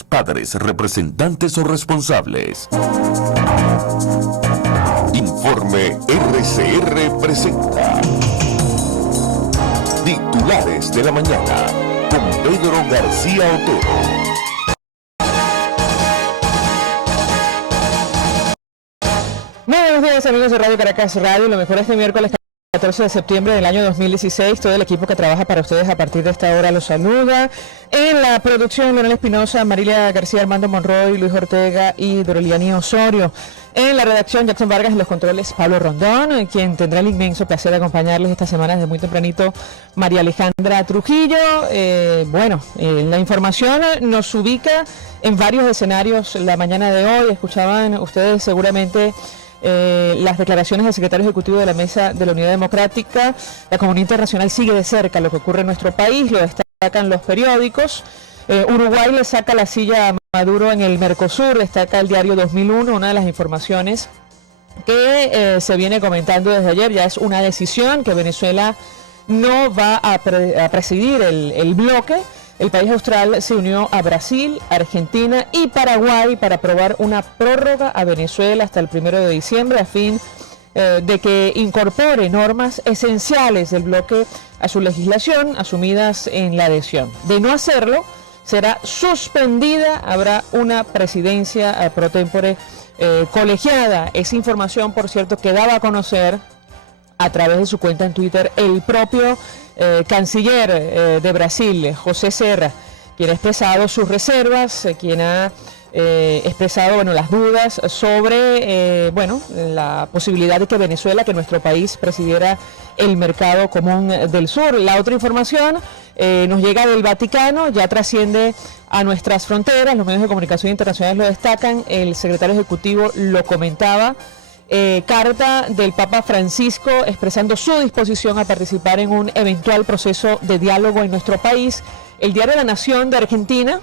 padres, representantes o responsables. Informe RCR presenta Titulares de la Mañana con Pedro García Otero. Muy buenos días, amigos de Radio Caracas Radio. Lo mejor este miércoles 14 de septiembre del año 2016. Todo el equipo que trabaja para ustedes a partir de esta hora los saluda. En la producción, Leonel Espinosa, Marilia García, Armando Monroy, Luis Ortega y Doreliani Osorio. En la redacción, Jackson Vargas, en los controles, Pablo Rondón, quien tendrá el inmenso placer de acompañarles esta semana desde muy tempranito, María Alejandra Trujillo. La información nos ubica en varios escenarios la mañana de hoy. Escuchaban ustedes seguramente las declaraciones del secretario ejecutivo de la Mesa de la Unidad Democrática. La comunidad internacional sigue de cerca lo que ocurre en nuestro país, lo destacan los periódicos. Uruguay le saca la silla a Maduro en el Mercosur, destaca el diario 2001, una de las informaciones que se viene comentando desde ayer. Ya es una decisión que Venezuela no va a presidir el bloque. El país austral se unió a Brasil, Argentina y Paraguay para aprobar una prórroga a Venezuela hasta el 1 de diciembre a fin de que incorpore normas esenciales del bloque a su legislación asumidas en la adhesión. De no hacerlo, será suspendida, habrá una presidencia pro tempore colegiada. Esa información, por cierto, que daba a conocer a través de su cuenta en Twitter el propio canciller de Brasil, José Serra, quien ha expresado sus reservas, quien ha expresado las dudas sobre la posibilidad de que Venezuela, que nuestro país presidiera el mercado común del sur. La otra información nos llega del Vaticano, ya trasciende a nuestras fronteras, los medios de comunicación internacionales lo destacan, el secretario ejecutivo lo comentaba. Carta del Papa Francisco expresando su disposición a participar en un eventual proceso de diálogo en nuestro país. El diario La Nación de Argentina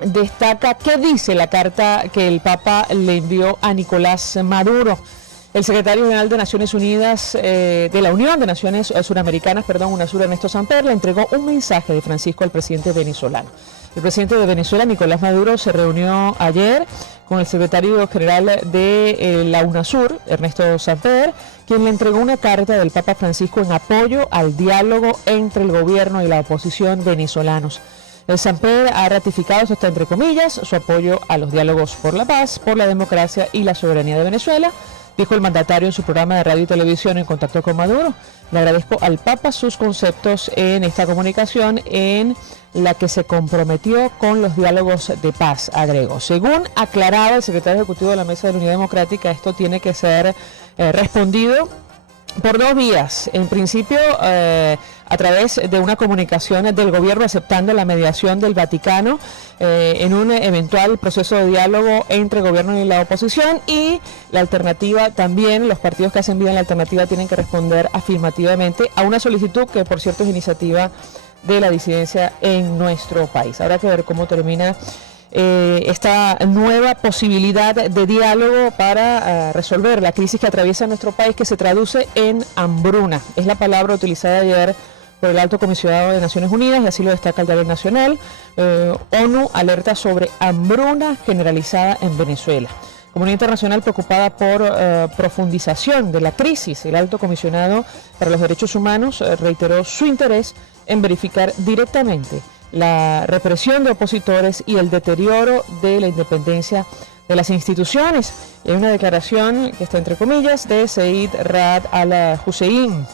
destaca qué dice la carta que el Papa le envió a Nicolás Maduro. El secretario general de Naciones Unidas, de la Unión de Naciones Suramericanas, UNASUR, Ernesto Samper, le entregó un mensaje de Francisco al presidente venezolano. El presidente de Venezuela, Nicolás Maduro, se reunió ayer con el secretario general de la UNASUR, Ernesto Samper, quien le entregó una carta del Papa Francisco en apoyo al diálogo entre el gobierno y la oposición venezolanos. El Samper ha ratificado, esto está entre comillas, su apoyo a los diálogos por la paz, por la democracia y la soberanía de Venezuela. Dijo el mandatario en su programa de radio y televisión En Contacto con Maduro. Le agradezco al Papa sus conceptos en esta comunicación en la que se comprometió con los diálogos de paz, agregó. Según aclaraba el secretario ejecutivo de la Mesa de la Unidad Democrática, esto tiene que ser respondido por dos vías. En principio, a través de una comunicación del gobierno aceptando la mediación del Vaticano en un eventual proceso de diálogo entre el gobierno y la oposición, y la alternativa también, los partidos que hacen vida en la alternativa tienen que responder afirmativamente a una solicitud que, por cierto, es iniciativa de la disidencia en nuestro país. Habrá que ver cómo termina esta nueva posibilidad de diálogo para resolver la crisis que atraviesa nuestro país, que se traduce en hambruna. Es la palabra utilizada ayer por el Alto Comisionado de Naciones Unidas, y así lo destaca el diario Nacional. ONU alerta sobre hambruna generalizada en Venezuela. Comunidad internacional preocupada por profundización de la crisis. El Alto Comisionado para los Derechos Humanos reiteró su interés en verificar directamente la represión de opositores y el deterioro de la independencia de las instituciones. Hay una declaración que está entre comillas de Zeid Ra'ad al-Hussein,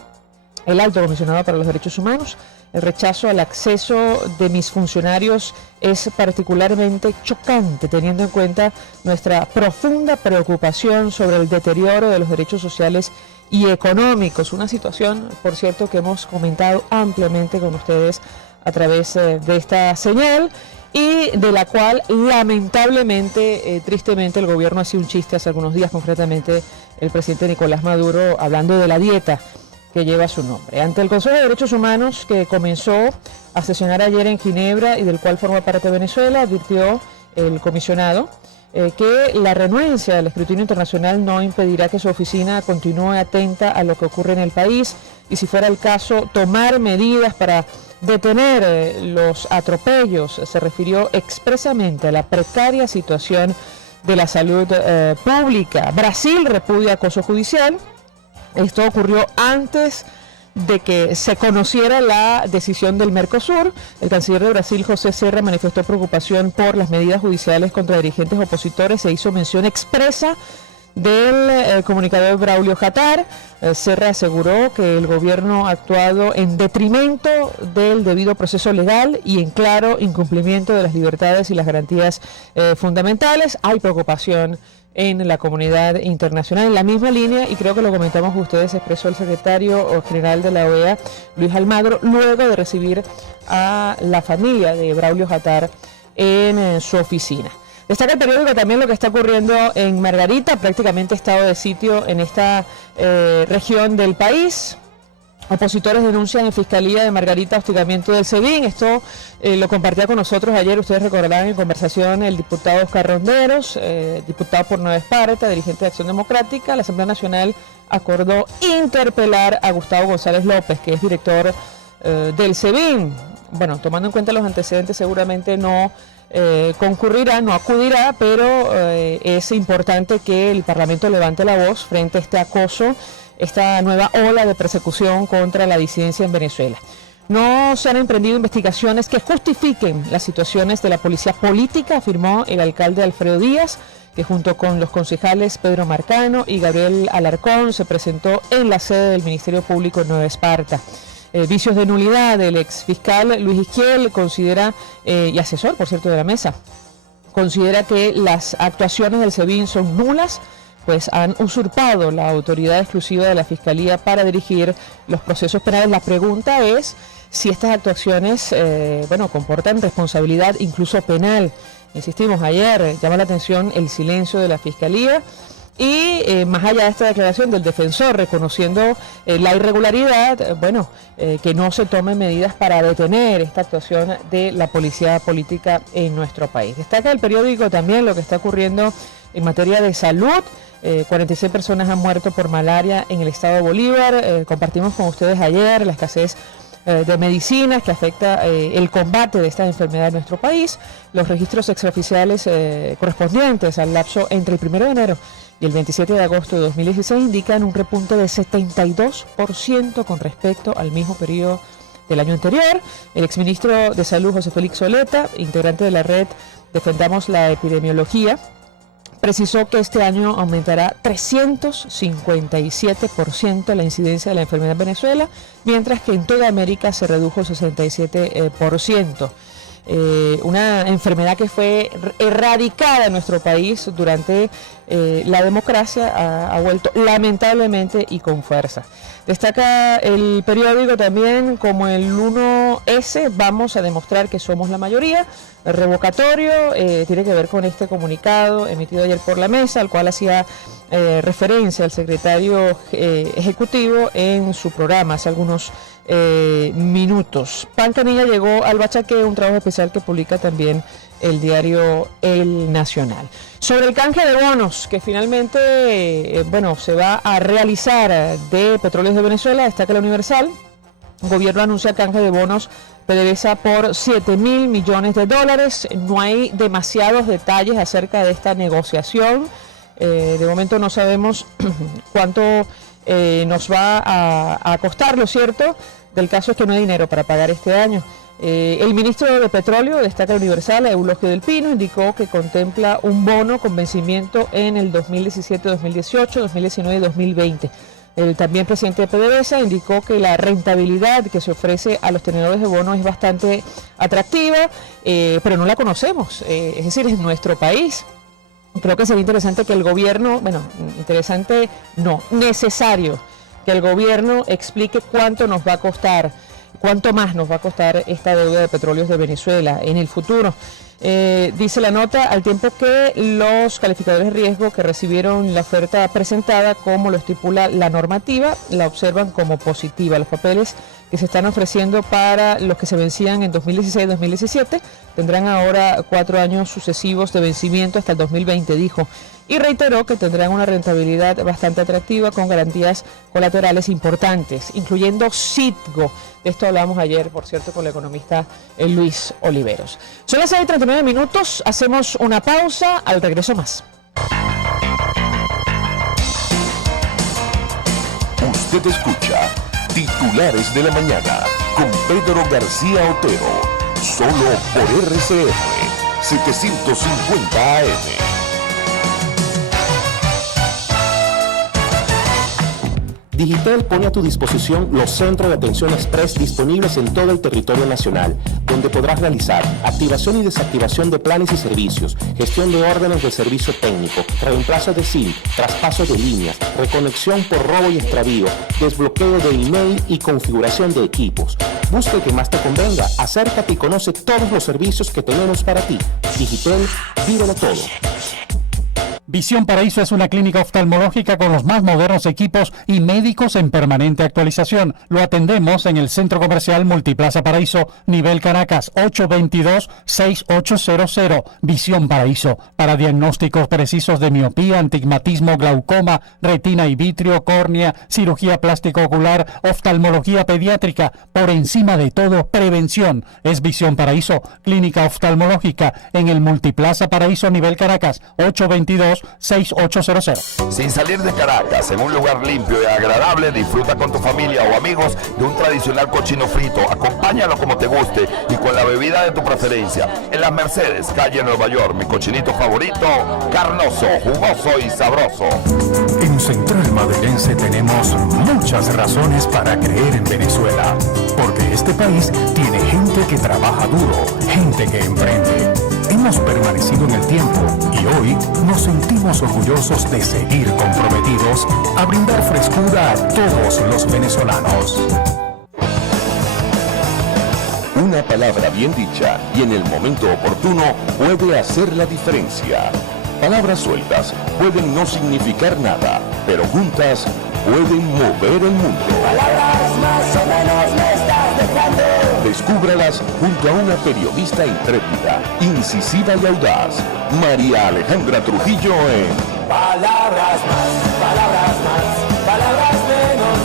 el Alto Comisionado para los Derechos Humanos. El rechazo al acceso de mis funcionarios es particularmente chocante, teniendo en cuenta nuestra profunda preocupación sobre el deterioro de los derechos sociales y económicos. Una situación, por cierto, que hemos comentado ampliamente con ustedes a través de esta señal, y de la cual lamentablemente, tristemente, el gobierno hacía un chiste hace algunos días, concretamente el presidente Nicolás Maduro, hablando de la dieta que lleva su nombre. Ante el Consejo de Derechos Humanos, que comenzó a sesionar ayer en Ginebra y del cual forma parte Venezuela, advirtió el comisionado que la renuencia al escrutinio internacional no impedirá que su oficina continúe atenta a lo que ocurre en el país, y si fuera el caso, tomar medidas para detener los atropellos. Se refirió expresamente a la precaria situación de la salud pública. Brasil repudia acoso judicial. Esto ocurrió antes de que se conociera la decisión del Mercosur. El canciller de Brasil, José Serra, manifestó preocupación por las medidas judiciales contra dirigentes opositores e hizo mención expresa del comunicador Braulio Jatar. Serra aseguró que el gobierno ha actuado en detrimento del debido proceso legal y en claro incumplimiento de las libertades y las garantías fundamentales. Hay preocupación en la comunidad internacional. En la misma línea, y creo que lo comentamos ustedes, expresó el secretario general de la OEA, Luis Almagro, luego de recibir a la familia de Braulio Jatar en su oficina. Destaca el periódico también lo que está ocurriendo en Margarita, prácticamente estado de sitio en esta región del país. Opositores denuncian en Fiscalía de Margarita hostigamiento del SEBIN. Esto lo compartía con nosotros ayer, ustedes recordarán en conversación, el diputado Oscar Ronderos, diputado por Nueva Esparta, dirigente de Acción Democrática. La Asamblea Nacional acordó interpelar a Gustavo González López, que es director del SEBIN. Bueno, tomando en cuenta los antecedentes, seguramente no concurrirá, no acudirá, pero es importante que el Parlamento levante la voz frente a este acoso, esta nueva ola de persecución contra la disidencia en Venezuela. No se han emprendido investigaciones que justifiquen las situaciones de la policía política, afirmó el alcalde Alfredo Díaz, que junto con los concejales Pedro Marcano y Gabriel Alarcón se presentó en la sede del Ministerio Público en Nueva Esparta. Vicios de nulidad, el exfiscal Luis Isquiel considera, y asesor por cierto de la mesa, considera que las actuaciones del SEBIN son nulas, pues han usurpado la autoridad exclusiva de la Fiscalía para dirigir los procesos penales. La pregunta es si estas actuaciones comportan responsabilidad incluso penal. Insistimos, ayer llama la atención el silencio de la Fiscalía y más allá de esta declaración del defensor reconociendo la irregularidad, que no se tomen medidas para detener esta actuación de la policía política en nuestro país. Destaca el periódico también lo que está ocurriendo en materia de salud. 46 personas han muerto por malaria en el estado de Bolívar. Compartimos con ustedes ayer la escasez de medicinas que afecta el combate de esta enfermedad en nuestro país. Los registros extraoficiales correspondientes al lapso entre el 1 de enero y el 27 de agosto de 2016 indican un repunte de 72% con respecto al mismo periodo del año anterior. El exministro de Salud, José Félix Soleta, integrante de la red Defendamos la Epidemiología, precisó que este año aumentará 357% la incidencia de la enfermedad en Venezuela, mientras que en toda América se redujo 67%. Una enfermedad que fue erradicada en nuestro país durante la democracia, ha vuelto lamentablemente y con fuerza. Destaca el periódico también como el 1S, vamos a demostrar que somos la mayoría. El revocatorio tiene que ver con este comunicado emitido ayer por la mesa, al cual hacía referencia al secretario ejecutivo en su programa hace algunos minutos. Pan Canilla llegó al bachaque, un trabajo especial que publica también el diario El Nacional. Sobre el canje de bonos que finalmente se va a realizar de Petróleos de Venezuela, destaca la Universal. El gobierno anuncia canje de bonos PDVSA por $7.000 millones. No hay demasiados detalles acerca de esta negociación. De momento no sabemos cuánto nos va a costar. Lo cierto del caso es que no hay dinero para pagar este año. El ministro de Petróleo, destaca Universal, Eulogio del Pino, indicó que contempla un bono con vencimiento en el 2017, 2018, 2019 y 2020. El también presidente de PDVSA indicó que la rentabilidad que se ofrece a los tenedores de bonos es bastante atractiva, pero no la conocemos, es decir, es nuestro país. Creo que sería interesante que el gobierno, necesario que el gobierno explique cuánto nos va a costar, cuánto más nos va a costar esta deuda de Petróleos de Venezuela en el futuro. Dice la nota, al tiempo que los calificadores de riesgo que recibieron la oferta presentada, como lo estipula la normativa, la observan como positiva. Los papeles que se están ofreciendo para los que se vencían en 2016-2017. Tendrán ahora 4 años sucesivos de vencimiento hasta el 2020, dijo. Y reiteró que tendrán una rentabilidad bastante atractiva con garantías colaterales importantes, incluyendo Citgo. De esto hablamos ayer, por cierto, con el economista Luis Oliveros. Son las 6:39 minutos, hacemos una pausa, al regreso más. Usted escucha Titulares de la Mañana con Pedro García Otero, solo por RCR 750 AM. Digitel pone a tu disposición los centros de atención express disponibles en todo el territorio nacional, donde podrás realizar activación y desactivación de planes y servicios, gestión de órdenes de servicio técnico, reemplazo de SIM, traspaso de líneas, reconexión por robo y extravío, desbloqueo de email y configuración de equipos. Busca el que más te convenga, acércate y conoce todos los servicios que tenemos para ti. Digitel, vívelo todo. Visión Paraíso es una clínica oftalmológica con los más modernos equipos y médicos en permanente actualización. Lo atendemos en el Centro Comercial Multiplaza Paraíso, nivel Caracas, 822-6800. Visión Paraíso, para diagnósticos precisos de miopía, antigmatismo, glaucoma, retina y vitrio, córnea, cirugía plástico-ocular, oftalmología pediátrica. Por encima de todo, prevención. Es Visión Paraíso, clínica oftalmológica en el Multiplaza Paraíso, nivel Caracas, 822-6800. Sin salir de Caracas, en un lugar limpio y agradable, disfruta con tu familia o amigos de un tradicional cochino frito. Acompáñalo como te guste y con la bebida de tu preferencia. En Las Mercedes, calle Nueva York, mi cochinito favorito, carnoso, jugoso y sabroso. En Central Madrilense tenemos muchas razones para creer en Venezuela, porque este país tiene gente que trabaja duro, gente que emprende. Hemos permanecido en el tiempo y hoy nos sentimos orgullosos de seguir comprometidos a brindar frescura a todos los venezolanos. Una palabra bien dicha y en el momento oportuno puede hacer la diferencia. Palabras sueltas pueden no significar nada, pero juntas pueden mover el mundo. Palabras más o menos me estás dejando. Descúbralas junto a una periodista intrépida, incisiva y audaz, María Alejandra Trujillo en Palabras más, palabras menos.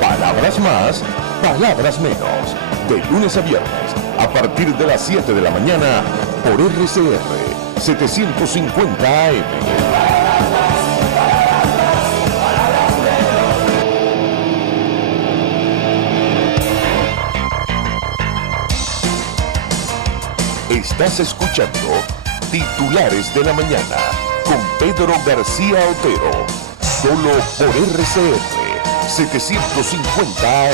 Palabras más, palabras menos. De lunes a viernes, a partir de las 7 de la mañana, por RCR 750 AM. Estás escuchando Titulares de la Mañana con Pedro García Otero, solo por RCR 750 AM.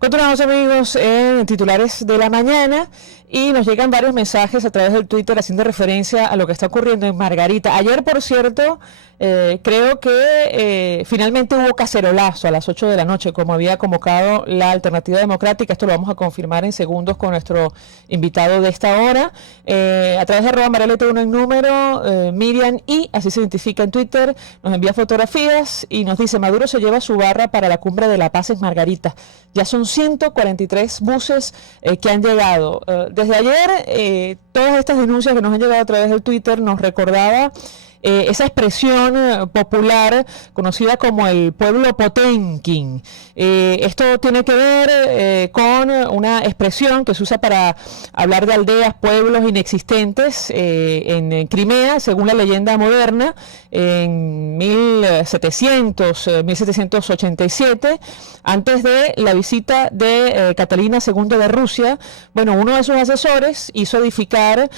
Continuamos, amigos, en Titulares de la Mañana y nos llegan varios mensajes a través del Twitter haciendo referencia a lo que está ocurriendo en Margarita. Ayer, por cierto, creo que finalmente hubo cacerolazo a las 8 de la noche, como había convocado la Alternativa Democrática. Esto lo vamos a confirmar en segundos con nuestro invitado de esta hora. A través de @Marialete1 en número, Miriam y así se identifica en Twitter, nos envía fotografías y nos dice: Maduro se lleva su barra para la Cumbre de la Paz en Margarita. Ya son 143 buses que han llegado. Desde ayer, todas estas denuncias que nos han llegado a través del Twitter nos recordaba esa expresión popular conocida como el pueblo Potenkin. Esto tiene que ver con una expresión que se usa para hablar de aldeas, pueblos inexistentes en Crimea, según la leyenda moderna, en 1787, antes de la visita de Catalina II de Rusia. Bueno, uno de sus asesores hizo edificar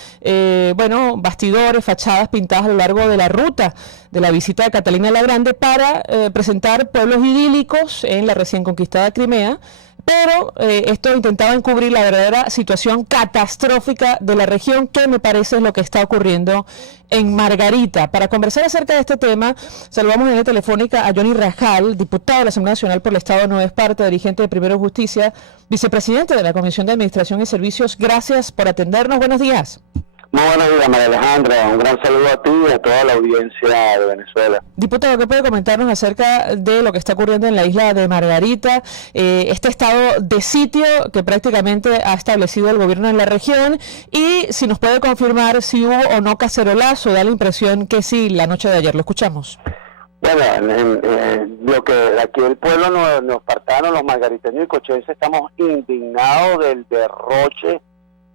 bastidores, fachadas pintadas a lo largo de la ruta de la visita de Catalina la Grande para presentar pueblos idílicos en la recién conquistada Crimea, pero esto intentaba encubrir la verdadera situación catastrófica de la región, que me parece es lo que está ocurriendo en Margarita. Para conversar acerca de este tema, saludamos en la telefónica a Johnny Rajal, diputado de la Asamblea Nacional por el Estado de Nueva Esparta, dirigente de Primero Justicia, vicepresidente de la Comisión de Administración y Servicios. Gracias por atendernos. Buenos días. Muy buenos días, María Alejandra. Un gran saludo a ti y a toda la audiencia de Venezuela. Diputado, ¿qué puede comentarnos acerca de lo que está ocurriendo en la isla de Margarita? Este estado de sitio que prácticamente ha establecido el gobierno en la región, y si nos puede confirmar si hubo o no cacerolazo. Da la impresión que sí, la noche de ayer. Lo escuchamos. Bueno, lo que aquí el pueblo, los espartanos, los margariteños y cochenses, estamos indignados del derroche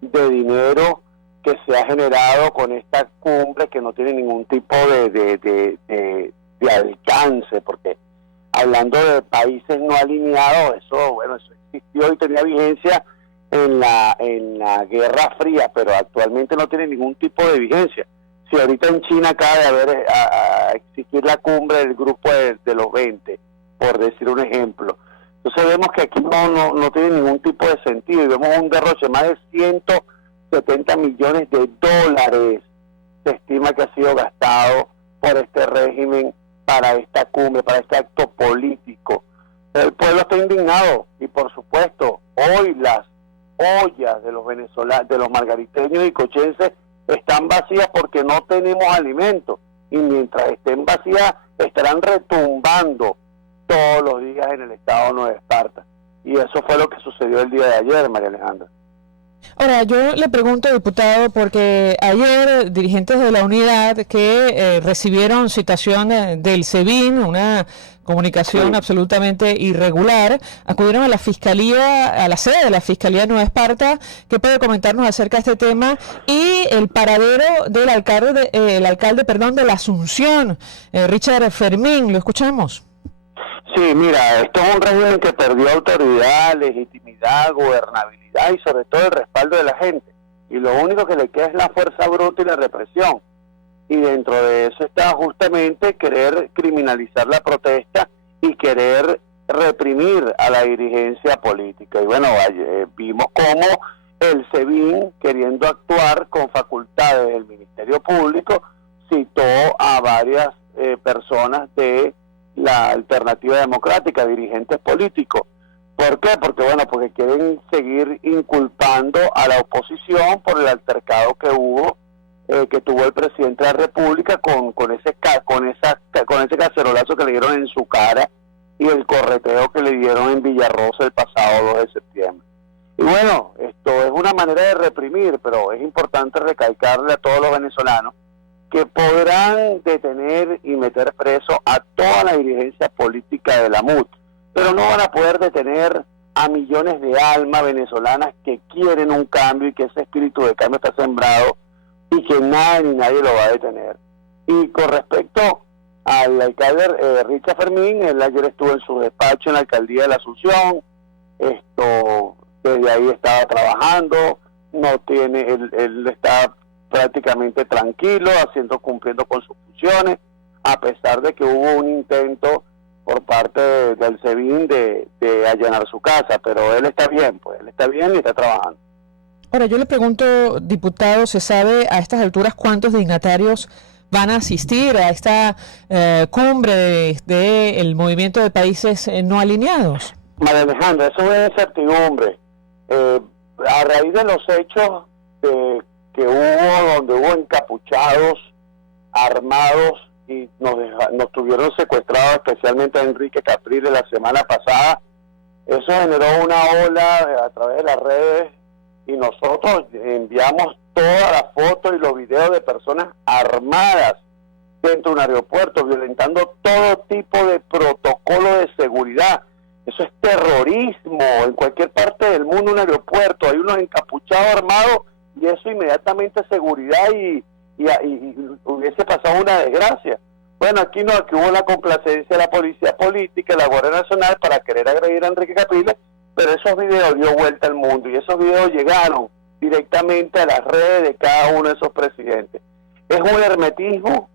de dinero que se ha generado con esta cumbre, que no tiene ningún tipo de alcance, porque hablando de países no alineados, eso existió y tenía vigencia en la Guerra Fría, pero actualmente no tiene ningún tipo de vigencia. Si ahorita en China acaba de haber a existir la cumbre del grupo de los 20, por decir un ejemplo. Entonces vemos que aquí no tiene ningún tipo de sentido, y vemos un derroche, más de 170 millones de dólares se estima que ha sido gastado por este régimen para esta cumbre, para este acto político. El pueblo está indignado, y por supuesto hoy las ollas de los venezolanos, de los margariteños y cochenses, están vacías porque no tenemos alimento, y mientras estén vacías estarán retumbando todos los días en el estado de Nueva Esparta, y eso fue lo que sucedió el día de ayer, María Alejandra. Ahora, yo le pregunto, diputado, porque ayer dirigentes de la unidad que recibieron citación del SEBIN, una comunicación absolutamente irregular, acudieron a la Fiscalía, a la sede de la Fiscalía de Nueva Esparta. ¿Qué puede comentarnos acerca de este tema y el paradero del alcalde, de la Asunción, Richard Fermín? Lo escuchamos. Sí, mira, esto es un régimen que perdió autoridad, legitimidad, gobernabilidad y sobre todo el respaldo de la gente. Y lo único que le queda es la fuerza bruta y la represión. Y dentro de eso está justamente querer criminalizar la protesta y querer reprimir a la dirigencia política. Y bueno, vimos cómo el SEBIN, queriendo actuar con facultades del Ministerio Público, citó a varias personas de la Alternativa Democrática, dirigentes políticos. ¿Por qué? Porque quieren seguir inculpando a la oposición por el altercado que tuvo el presidente de la República con ese cacerolazo que le dieron en su cara y el correteo que le dieron en Villarrosa el pasado 2 de septiembre. Y bueno, esto es una manera de reprimir, pero es importante recalcarle a todos los venezolanos que podrán detener y meter preso a toda la dirigencia política de la MUT, pero no van a poder detener a millones de almas venezolanas que quieren un cambio y que ese espíritu de cambio está sembrado y que nada ni nadie lo va a detener. Y con respecto al alcalde Richard Fermín, él ayer estuvo en su despacho en la alcaldía de la Asunción, desde ahí estaba trabajando, él está prácticamente tranquilo, cumpliendo con sus funciones, a pesar de que hubo un intento por parte del SEBIN de allanar su casa, pero él está bien, y está trabajando. Ahora, yo le pregunto, diputado, ¿se sabe a estas alturas cuántos dignatarios van a asistir a esta cumbre del movimiento de países no alineados? María Alejandra, eso es incertidumbre. A raíz de los hechos que hubo, donde hubo encapuchados, armados, y nos tuvieron secuestrados, especialmente a Enrique Capriles la semana pasada, eso generó una ola a través de las redes, y nosotros enviamos todas las fotos y los videos de personas armadas dentro de un aeropuerto, violentando todo tipo de protocolo de seguridad. Eso es terrorismo. En cualquier parte del mundo, un aeropuerto, hay unos encapuchados armados, y eso inmediatamente es seguridad, y hubiese pasado una desgracia. Bueno, aquí hubo la complacencia de la policía política, la Guardia Nacional, para querer agredir a Enrique Capriles, pero esos videos dio vuelta al mundo, y esos videos llegaron directamente a las redes de cada uno de esos presidentes. Es un hermetismo,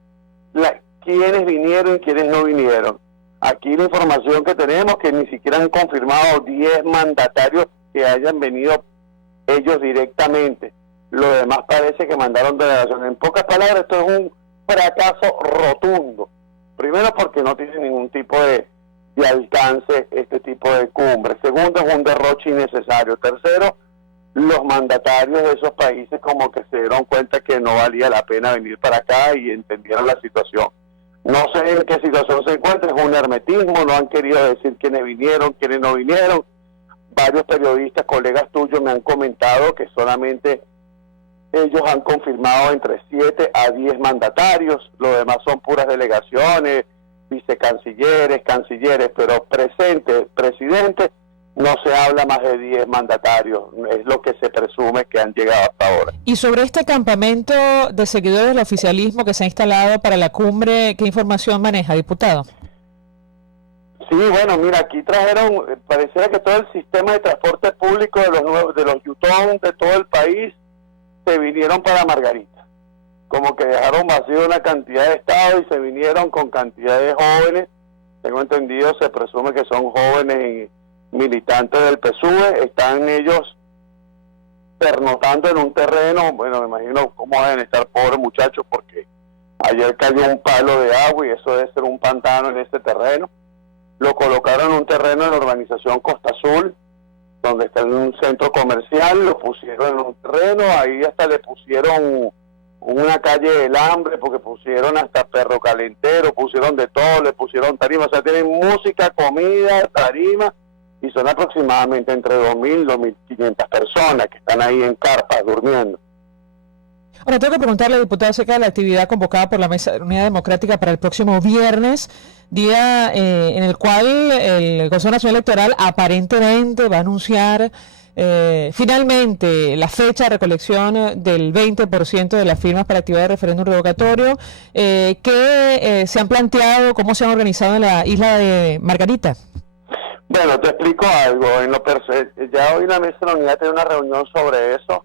quienes vinieron y quienes no vinieron. Aquí la información que tenemos, que ni siquiera han confirmado 10 mandatarios que hayan venido ellos directamente. Lo demás parece que mandaron delegación. En pocas palabras, esto es un fracaso rotundo. Primero, porque no tiene ningún tipo de alcance este tipo de cumbre. Segundo, es un derroche innecesario. Tercero, los mandatarios de esos países como que se dieron cuenta que no valía la pena venir para acá y entendieron la situación. No sé en qué situación se encuentra, es un hermetismo, no han querido decir quiénes vinieron, quiénes no vinieron. Varios periodistas, colegas tuyos, me han comentado que solamente ellos han confirmado entre 7 a 10 mandatarios, lo demás son puras delegaciones, vicecancilleres, cancilleres, pero presidente, no se habla más de 10 mandatarios, es lo que se presume que han llegado hasta ahora. Y sobre este campamento de seguidores del oficialismo que se ha instalado para la cumbre, ¿qué información maneja, diputado? Sí, bueno, mira, aquí trajeron, pareciera que todo el sistema de transporte público de los Yutón de todo el país se vinieron para Margarita. Como que dejaron vacío una cantidad de estados y se vinieron con cantidad de jóvenes. Tengo entendido, se presume que son jóvenes militantes del PSUV. Están ellos pernotando en un terreno. Bueno, me imagino cómo deben estar pobres muchachos, porque ayer cayó un palo de agua y eso debe ser un pantano en ese terreno. Lo colocaron en un terreno de la urbanización Costa Azul, donde está en un centro comercial, lo pusieron en un terreno, ahí hasta le pusieron una calle del hambre, porque pusieron hasta perro calentero, pusieron de todo, le pusieron tarima, o sea, tienen música, comida, tarima, y son aproximadamente entre 2.000 y 2.500 personas que están ahí en carpas durmiendo. Ahora tengo que preguntarle, diputado, acerca de la actividad convocada por la Mesa de Unidad Democrática para el próximo viernes, día en el cual el Consejo Nacional Electoral aparentemente va a anunciar finalmente la fecha de recolección del 20% de las firmas para activar el referéndum revocatorio que se han planteado, cómo se han organizado en la isla de Margarita. Bueno, te explico algo. Ya hoy la Mesa de la Unidad tiene una reunión sobre eso.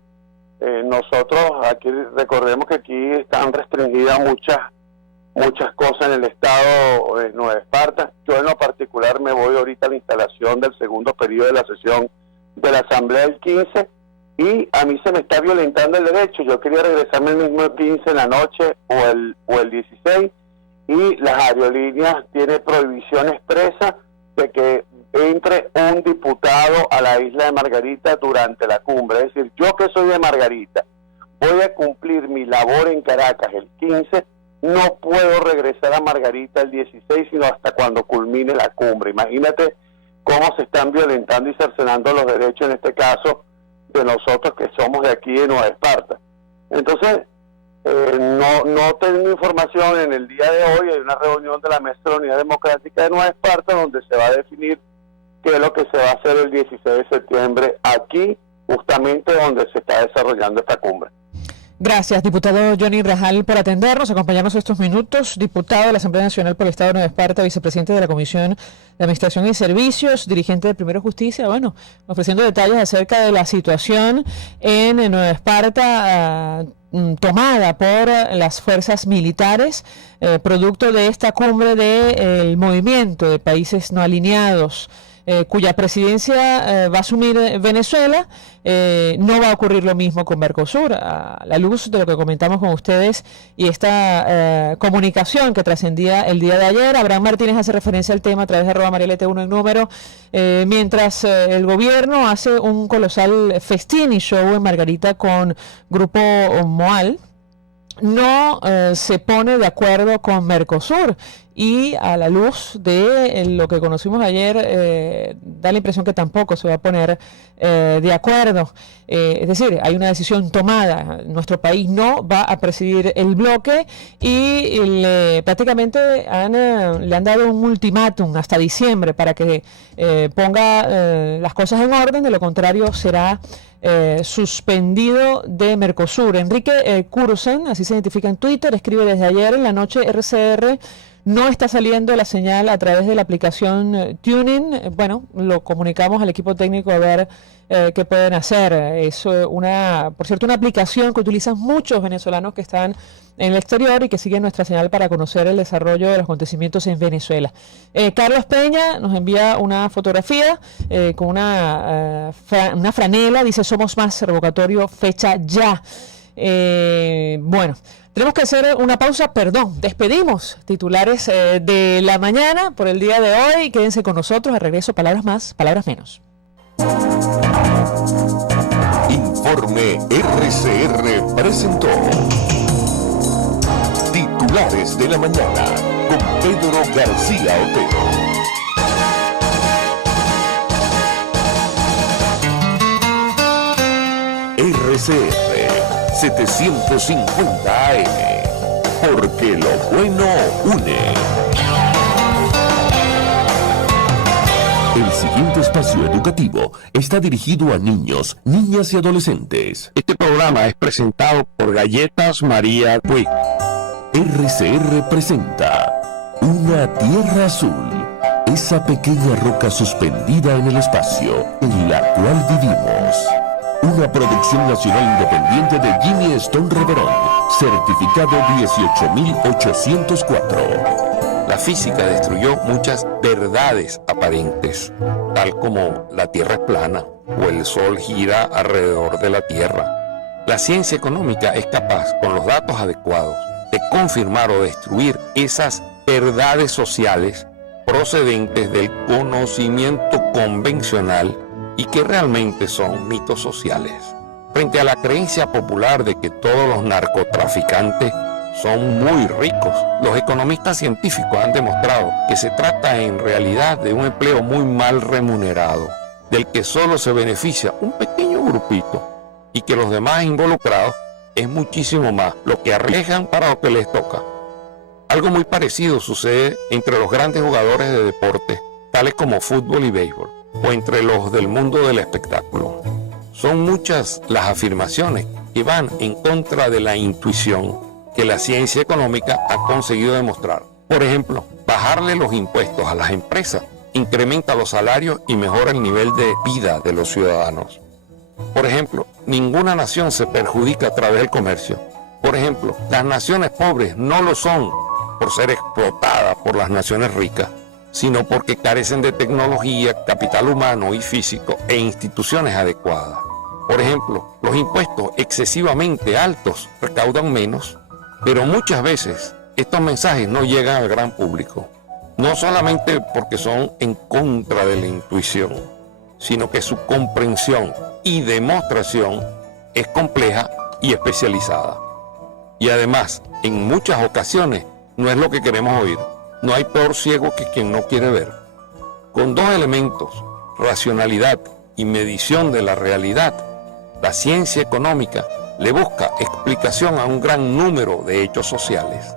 Nosotros aquí, recordemos que aquí están restringidas muchas cosas en el estado de Nueva Esparta. Yo en lo particular me voy ahorita a la instalación del segundo periodo de la sesión de la Asamblea del 15 y a mí se me está violentando el derecho. Yo quería regresarme el mismo 15 en la noche o el 16 y las aerolíneas tienen prohibición expresa de que entre un diputado a la isla de Margarita durante la cumbre. Es decir, yo que soy de Margarita, voy a cumplir mi labor en Caracas el 15, no puedo regresar a Margarita el 16, sino hasta cuando culmine la cumbre. Imagínate cómo se están violentando y cercenando los derechos, en este caso, de nosotros que somos de aquí de Nueva Esparta. Entonces, no tengo información en el día de hoy. Hay una reunión de la Mesa de la Unidad Democrática de Nueva Esparta donde se va a definir qué es lo que se va a hacer el 16 de septiembre aquí, justamente donde se está desarrollando esta cumbre. Gracias, diputado Johnny Rajal, por atendernos, acompañarnos estos minutos. Diputado de la Asamblea Nacional por el Estado de Nueva Esparta, vicepresidente de la Comisión de Administración y Servicios, dirigente de Primero Justicia, bueno, ofreciendo detalles acerca de la situación en Nueva Esparta tomada por las fuerzas militares, producto de esta cumbre del movimiento de países no alineados, cuya presidencia va a asumir Venezuela. No va a ocurrir lo mismo con Mercosur, a la luz de lo que comentamos con ustedes y esta comunicación que trascendía el día de ayer. Abraham Martínez hace referencia al tema a través de @marielete1 en número, mientras el gobierno hace un colosal festín y show en Margarita con Grupo Moal, no se pone de acuerdo con Mercosur, y a la luz de lo que conocimos ayer da la impresión que tampoco se va a poner de acuerdo. Es decir, hay una decisión tomada, nuestro país no va a presidir el bloque y prácticamente le han dado un ultimátum hasta diciembre para que ponga las cosas en orden, de lo contrario será suspendido de Mercosur. Enrique Cursen, así se identifica en Twitter, escribe: desde ayer en la noche RCR no está saliendo la señal a través de la aplicación Tuning. Bueno, lo comunicamos al equipo técnico a ver qué pueden hacer. Es por cierto, una aplicación que utilizan muchos venezolanos que están en el exterior y que siguen nuestra señal para conocer el desarrollo de los acontecimientos en Venezuela. Carlos Peña nos envía una fotografía con una franela, dice: somos más, revocatorio, fecha ya. Bueno, tenemos que hacer una pausa, despedimos titulares de la mañana por el día de hoy. Quédense con nosotros, al regreso palabras más, palabras menos. Informe RCR presentó Titulares de la Mañana con Pedro García Otero. RCR 750 AM, porque lo bueno une. El siguiente espacio educativo está dirigido a niños, niñas y adolescentes. Este programa es presentado por Galletas María Puig. RCR presenta Una Tierra Azul, esa pequeña roca suspendida en el espacio en la cual vivimos. Una producción nacional independiente de Jimmy Stone Reverón, certificado 18804. La física destruyó muchas verdades aparentes, tal como la Tierra es plana o el Sol gira alrededor de la Tierra. La ciencia económica es capaz, con los datos adecuados, de confirmar o destruir esas verdades sociales procedentes del conocimiento convencional y que realmente son mitos sociales. Frente a la creencia popular de que todos los narcotraficantes son muy ricos, los economistas científicos han demostrado que se trata en realidad de un empleo muy mal remunerado, del que solo se beneficia un pequeño grupito y que los demás involucrados es muchísimo más lo que arriesgan para lo que les toca. Algo muy parecido sucede entre los grandes jugadores de deporte, tales como fútbol y béisbol, o entre los del mundo del espectáculo. Son muchas las afirmaciones que van en contra de la intuición que la ciencia económica ha conseguido demostrar. Por ejemplo, bajarle los impuestos a las empresas incrementa los salarios y mejora el nivel de vida de los ciudadanos. Por ejemplo, ninguna nación se perjudica a través del comercio. Por ejemplo, las naciones pobres no lo son por ser explotadas por las naciones ricas, sino porque carecen de tecnología, capital humano y físico e instituciones adecuadas. Por ejemplo, los impuestos excesivamente altos recaudan menos, pero muchas veces estos mensajes no llegan al gran público, no solamente porque son en contra de la intuición, sino que su comprensión y demostración es compleja y especializada. Y además, en muchas ocasiones, no es lo que queremos oír. No hay peor ciego que quien no quiere ver. Con dos elementos, racionalidad y medición de la realidad, la ciencia económica le busca explicación a un gran número de hechos sociales.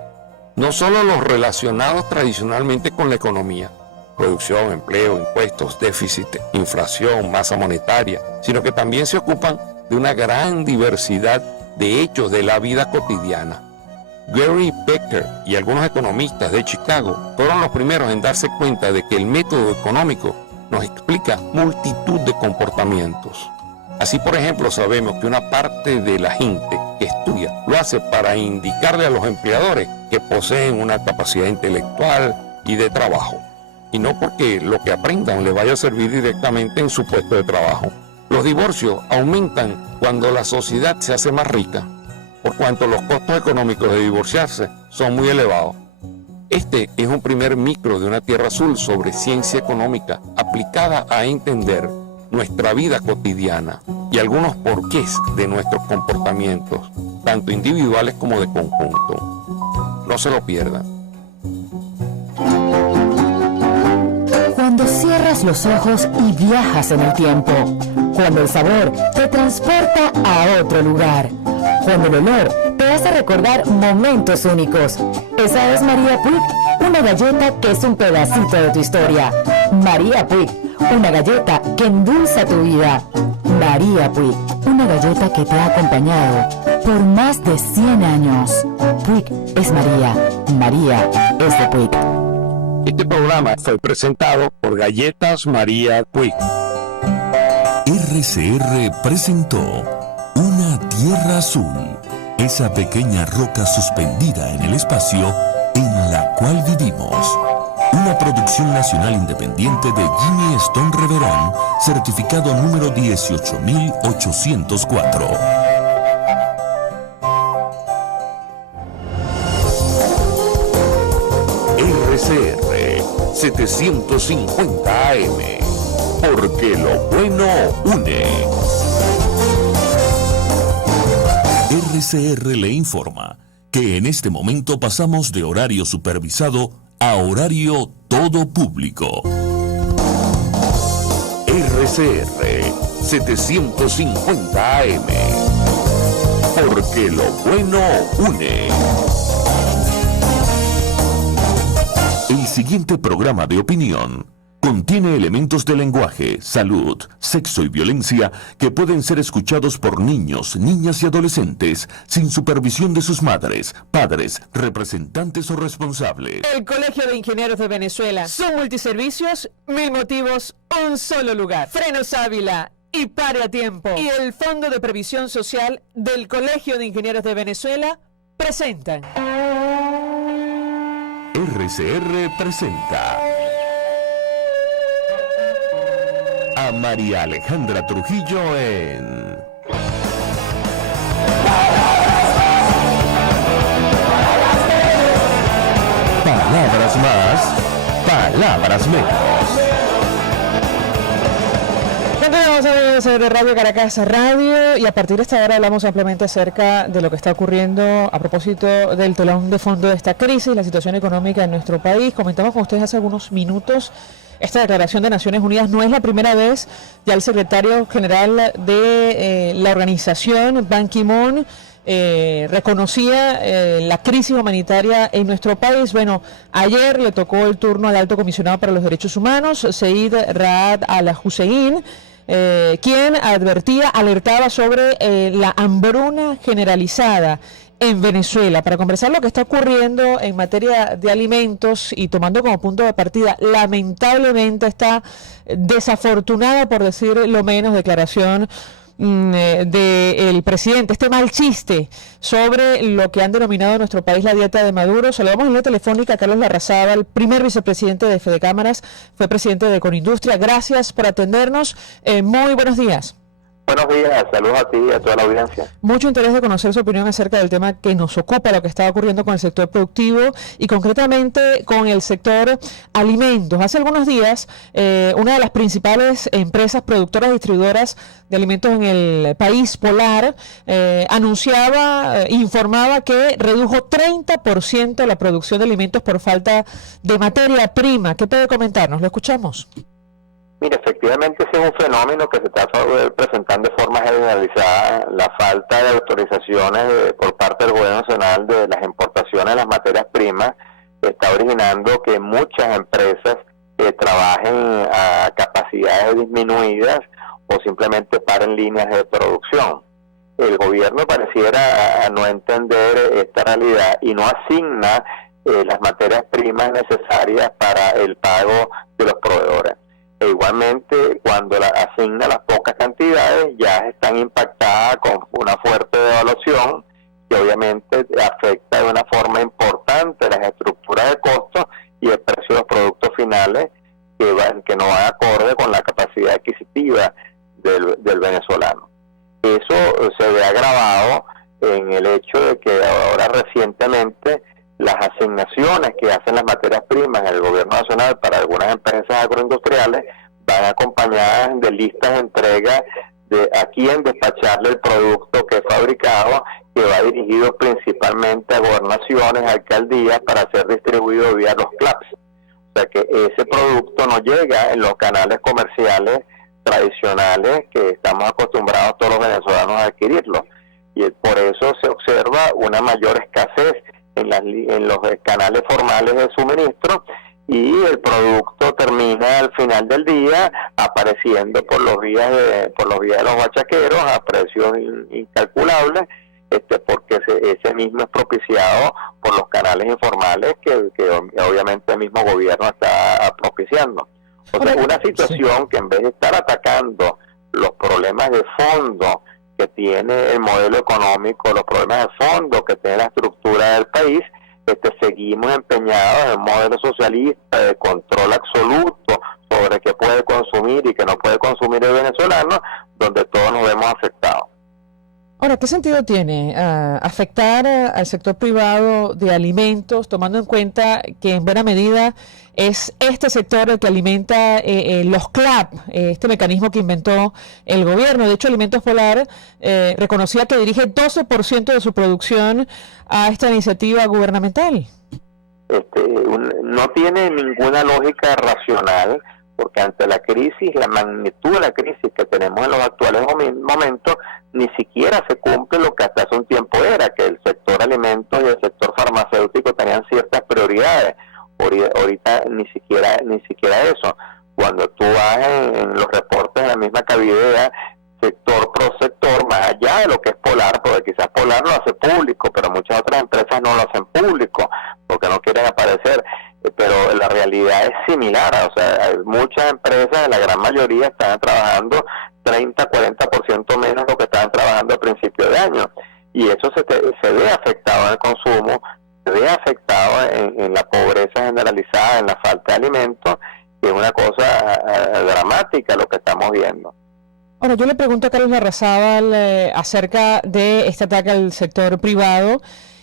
No solo los relacionados tradicionalmente con la economía, producción, empleo, impuestos, déficit, inflación, masa monetaria, sino que también se ocupan de una gran diversidad de hechos de la vida cotidiana. Gary Becker y algunos economistas de Chicago fueron los primeros en darse cuenta de que el método económico nos explica multitud de comportamientos. Así, por ejemplo, sabemos que una parte de la gente que estudia lo hace para indicarle a los empleadores que poseen una capacidad intelectual y de trabajo, y no porque lo que aprendan le vaya a servir directamente en su puesto de trabajo. Los divorcios aumentan cuando la sociedad se hace más rica, por cuanto los costos económicos de divorciarse son muy elevados. Este es un primer micro de Una Tierra Azul sobre ciencia económica aplicada a entender nuestra vida cotidiana y algunos porqués de nuestros comportamientos, tanto individuales como de conjunto. No se lo pierdan. Cuando cierras los ojos y viajas en el tiempo, cuando el sabor te transporta a otro lugar, cuando el olor te hace recordar momentos únicos. Esa es María Puig, una galleta que es un pedacito de tu historia. María Puig, una galleta que endulza tu vida. María Puig, una galleta que te ha acompañado por más de 100 años. Puig es María, María es de Puig. Este programa fue presentado por Galletas María Puig. RCR presentó Una Tierra Azul, esa pequeña roca suspendida en el espacio en la cual vivimos. Una producción nacional independiente de Jimmy Stone Reverón, certificado número 18804. RCR 750 AM, porque lo bueno une. RCR le informa que en este momento pasamos de horario supervisado a horario todo público. RCR 750 AM. Porque lo bueno une. El siguiente programa de opinión contiene elementos de lenguaje, salud, sexo y violencia que pueden ser escuchados por niños, niñas y adolescentes sin supervisión de sus madres, padres, representantes o responsables. El Colegio de Ingenieros de Venezuela. Son multiservicios, 1000 motivos, un solo lugar. Frenos Ávila y Pare a Tiempo. Y el Fondo de Previsión Social del Colegio de Ingenieros de Venezuela presentan. RCR presenta a María Alejandra Trujillo en Palabras más, palabras menos. Continuamos amigos de Radio Caracas Radio y a partir de esta hora hablamos ampliamente acerca de lo que está ocurriendo a propósito del telón de fondo de esta crisis, la situación económica en nuestro país. Comentamos con ustedes hace algunos minutos esta declaración de Naciones Unidas. No es la primera vez, ya el secretario general de la organización, Ban Ki-moon, reconocía la crisis humanitaria en nuestro país. Bueno, ayer le tocó el turno al Alto Comisionado para los Derechos Humanos, Zeid Ra'ad al-Hussein, quien alertaba sobre la hambruna generalizada en Venezuela. Para conversar lo que está ocurriendo en materia de alimentos y tomando como punto de partida, lamentablemente, esta desafortunada, por decir lo menos, declaración del presidente, este mal chiste sobre lo que han denominado en nuestro país la dieta de Maduro. Saludamos en la telefónica a Carlos Larrazábal, primer vicepresidente de Fede Cámaras, fue presidente de Conindustria. Gracias por atendernos. Muy buenos días. Buenos días, saludos a ti y a toda la audiencia. Mucho interés de conocer su opinión acerca del tema que nos ocupa, lo que está ocurriendo con el sector productivo y concretamente con el sector alimentos. Hace algunos días, una de las principales empresas productoras y distribuidoras de alimentos en el país, Polar, informaba que redujo 30% la producción de alimentos por falta de materia prima. ¿Qué puede comentarnos? Lo escuchamos. Mira, efectivamente ese es un fenómeno que se está presentando de forma generalizada, la falta de autorizaciones por parte del gobierno nacional de las importaciones de las materias primas está originando que muchas empresas trabajen a capacidades disminuidas o simplemente paren líneas de producción. El gobierno pareciera no entender esta realidad y no asigna las materias primas necesarias para el pago de los proveedores. E igualmente, cuando asigna las pocas cantidades, ya están impactadas con una fuerte devaluación que obviamente afecta de una forma importante las estructuras de costos y el precio de los productos finales que no van acorde con la capacidad adquisitiva del venezolano. Eso se ve agravado en el hecho de que ahora recientemente las asignaciones que hacen las materias primas en el gobierno nacional para algunas empresas agroindustriales van acompañadas de listas de entrega de a quién despacharle el producto que es fabricado, que va dirigido principalmente a gobernaciones, alcaldías, para ser distribuido vía los CLAPS. O sea que ese producto no llega en los canales comerciales tradicionales que estamos acostumbrados todos los venezolanos a adquirirlo. Y por eso se observa una mayor escasez en los canales formales de suministro y el producto termina al final del día apareciendo por los vías de los bachaqueros a precios incalculables, porque ese mismo es propiciado por los canales informales que obviamente el mismo gobierno está propiciando. O sea, una situación que en vez de estar atacando los problemas de fondo que tiene el modelo económico, los problemas de fondo que tiene la estructura del país, seguimos empeñados en un modelo socialista de control absoluto sobre qué puede consumir y qué no puede consumir el venezolano, donde todos nos vemos afectados. Ok, Ahora, ¿qué sentido tiene afectar al sector privado de alimentos, tomando en cuenta que en buena medida es este sector el que alimenta los CLAP, este mecanismo que inventó el gobierno? De hecho, Alimentos Polar reconocía que dirige 12% de su producción a esta iniciativa gubernamental. No tiene ninguna lógica racional, porque ante la crisis, la magnitud de la crisis que tenemos en los actuales momentos, ni siquiera se cumple lo que hasta hace un tiempo era, que el sector alimentos y el sector farmacéutico tenían ciertas prioridades. Ahorita ni siquiera eso. Cuando tú vas en los reportes de la misma Cavidea, sector pro sector, más allá de lo que es Polar, porque quizás Polar lo hace público, pero muchas otras empresas no lo hacen público, porque no quieren aparecer, pero la realidad es similar. O sea, muchas empresas, la gran mayoría, están trabajando 30-40% menos de lo que estaban trabajando al principio de año, y eso se ve afectado en el consumo, se ve afectado en la pobreza generalizada, en la falta de alimentos, que es una cosa dramática lo que estamos viendo. Ahora, yo le pregunto a Carlos Larrazábal acerca de este ataque al sector privado,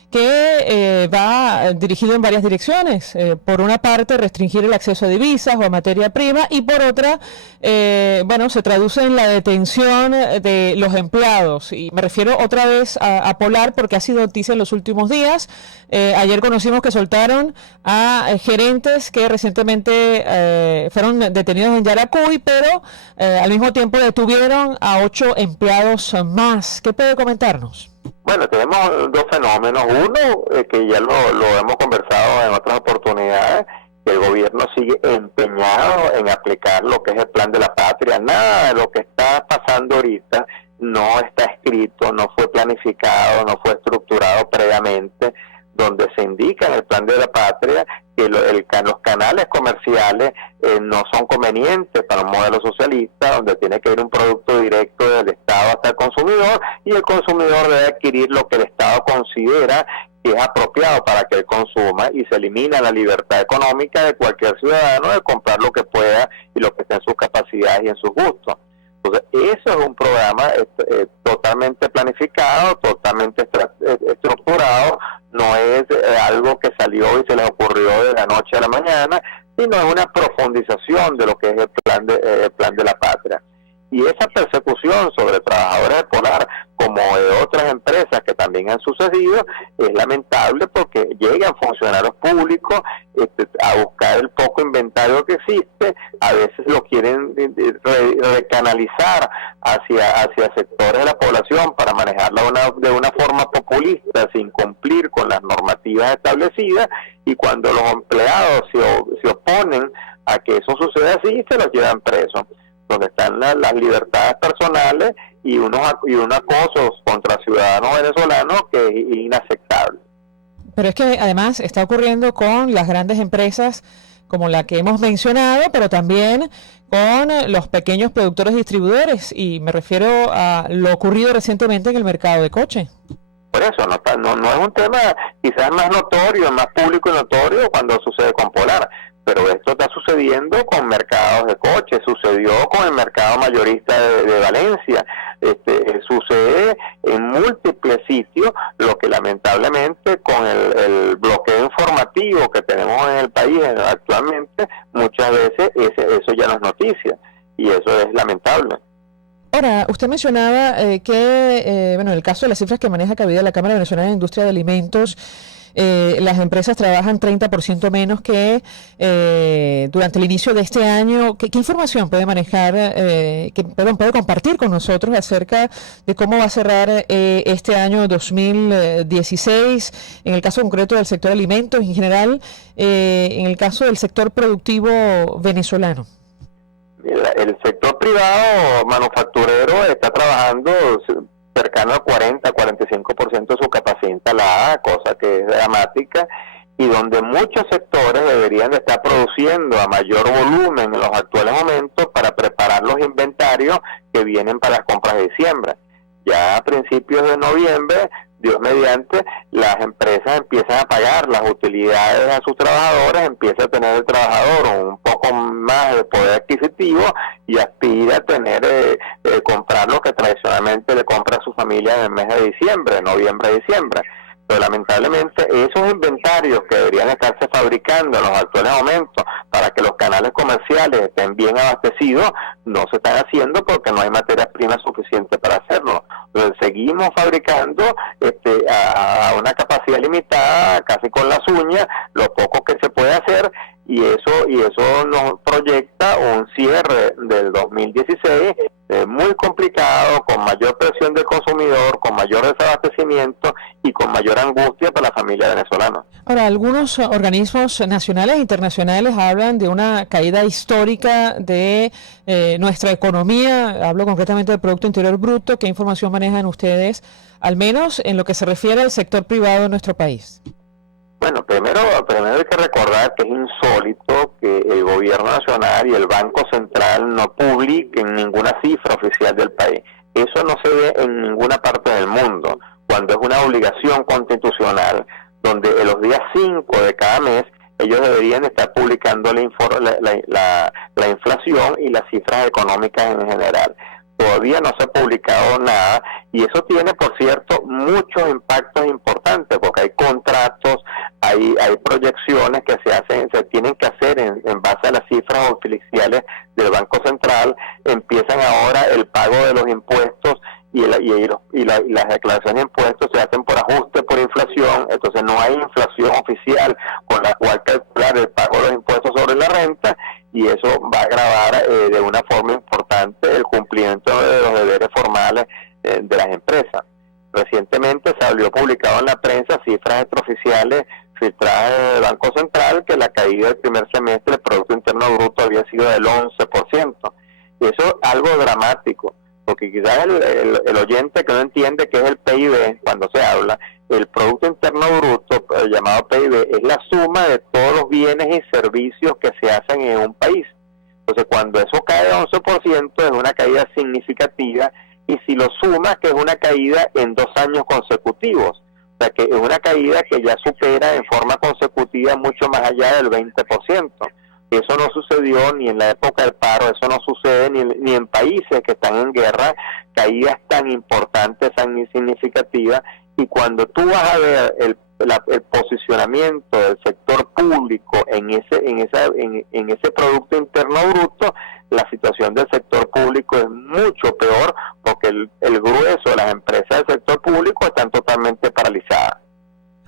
que va dirigido en varias direcciones. Por una parte, restringir el acceso a divisas o a materia prima, y por otra, se traduce en la detención de los empleados. Y me refiero otra vez a Polar, porque ha sido noticia en los últimos días. Ayer conocimos que soltaron a gerentes que recientemente fueron detenidos en Yaracuy, pero al mismo tiempo detuvieron a 8 empleados más. ¿Qué puede comentarnos? Bueno, tenemos dos fenómenos. Uno, que ya lo hemos conversado en otras oportunidades, que el gobierno sigue empeñado en aplicar lo que es el Plan de la Patria. Nada de lo que está pasando ahorita no está escrito, no fue planificado, no fue estructurado previamente, donde se indica en el Plan de la Patria que los canales comerciales no son convenientes para un modelo socialista, donde tiene que ir un producto directo del Estado hasta el consumidor, y el consumidor debe adquirir lo que el Estado considera que es apropiado para que él consuma, y se elimina la libertad económica de cualquier ciudadano de comprar lo que pueda y lo que esté en sus capacidades y en sus gustos. Entonces, eso es un programa totalmente planificado, totalmente estructurado. No es algo que salió y se les ocurrió de la noche a la mañana, sino es una profundización de lo que es el plan de la Patria. Y esa persecución sobre trabajadores de Polar, como de otras empresas que también han sucedido, es lamentable, porque llegan funcionarios públicos a buscar el poco inventario que existe. A veces lo quieren recanalizar hacia sectores de la población para manejarla de una forma populista, sin cumplir con las normativas establecidas, y cuando los empleados se oponen a que eso suceda así, se los llevan presos, donde están las libertades personales y unos acosos contra ciudadanos venezolanos que es inaceptable. Pero es que además está ocurriendo con las grandes empresas como la que hemos mencionado, pero también con los pequeños productores y distribuidores, y me refiero a lo ocurrido recientemente en el mercado de coche. Por eso no es un tema quizás más notorio, más público y notorio cuando sucede con Polar, pero esto está sucediendo con mercados de coches, sucedió con el mercado mayorista de Valencia, sucede en múltiples sitios, lo que lamentablemente con el bloqueo informativo que tenemos en el país actualmente, muchas veces eso ya no es noticia, y eso es lamentable. Ahora, usted mencionaba que, en el caso de las cifras que maneja Cavidea, la Cámara Venezolana de Industria de Alimentos, las empresas trabajan 30% menos que durante el inicio de este año. ¿Qué información puede manejar, puede compartir con nosotros acerca de cómo va a cerrar este año 2016, en el caso concreto del sector alimentos en general, en el caso del sector productivo venezolano? El sector privado manufacturero está trabajando cercano al 40-45% de su capacidad instalada, cosa que es dramática, y donde muchos sectores deberían de estar produciendo a mayor volumen en los actuales momentos para preparar los inventarios que vienen para las compras de diciembre. Ya a principios de noviembre Dios mediante, las empresas empiezan a pagar las utilidades a sus trabajadores, empieza a tener el trabajador un poco más de poder adquisitivo y aspira a tener comprar lo que tradicionalmente le compra a su familia en el mes de diciembre, noviembre, diciembre. Pero lamentablemente esos inventarios que deberían estarse fabricando en los actuales momentos para que los canales comerciales estén bien abastecidos, no se están haciendo porque no hay materia prima suficiente para hacerlo. Entonces seguimos fabricando a una capacidad limitada, casi con las uñas, lo poco que se puede hacer, y eso nos proyecta un cierre del 2016 muy complicado, con mayor presión del consumidor, con mayor desabastecimiento y con mayor angustia para la familia venezolana. Ahora, algunos organismos nacionales e internacionales hablan de una caída histórica de nuestra economía. Hablo concretamente del Producto Interior Bruto. ¿Qué información manejan ustedes, al menos en lo que se refiere al sector privado de nuestro país? Bueno, primero hay que recordar que es insólito que el gobierno nacional y el Banco Central no publiquen ninguna cifra oficial del país. Eso no se ve en ninguna parte del mundo, cuando es una obligación constitucional, donde en los días 5 de cada mes ellos deberían estar publicando la inflación y las cifras económicas en general. Todavía no se ha publicado nada, y eso tiene, por cierto, muchos impactos importantes, porque hay contratos, hay proyecciones que se tienen que hacer en base a las cifras oficiales del Banco Central. Empiezan ahora el pago de los impuestos y las declaraciones de impuestos se hacen por ajuste por inflación, entonces no hay inflación oficial con la cual calcular el pago de los impuestos sobre la renta, y eso va a agravar de una forma importante el cumplimiento de los deberes formales de las empresas. Recientemente salió publicado en la prensa cifras extraoficiales filtradas del Banco Central que la caída del primer semestre del Producto Interno Bruto había sido del 11%. Y eso es algo dramático, porque quizás el oyente que no entiende qué es el PIB cuando se habla, el Producto Interno Bruto, llamado PIB, es la suma de todos los bienes y servicios que se hacen en un país. Entonces, cuando eso cae de 11%, es una caída significativa, y si lo sumas, que es una caída en 2 años consecutivos, o sea que es una caída que ya supera en forma consecutiva mucho más allá del 20%. Eso no sucedió ni en la época del paro, eso no sucede ni en países que están en guerra, caídas tan importantes, tan significativas. Y cuando tú vas a ver el posicionamiento del sector público en ese Producto Interno Bruto, la situación del sector público es mucho peor, porque el grueso de las empresas del sector público están totalmente paralizadas.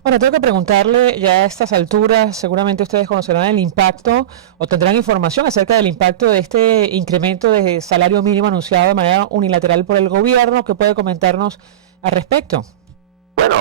Ahora, tengo que preguntarle, ya a estas alturas, seguramente ustedes conocerán el impacto o tendrán información acerca del impacto de este incremento de salario mínimo anunciado de manera unilateral por el gobierno. ¿Qué puede comentarnos al respecto? Bueno,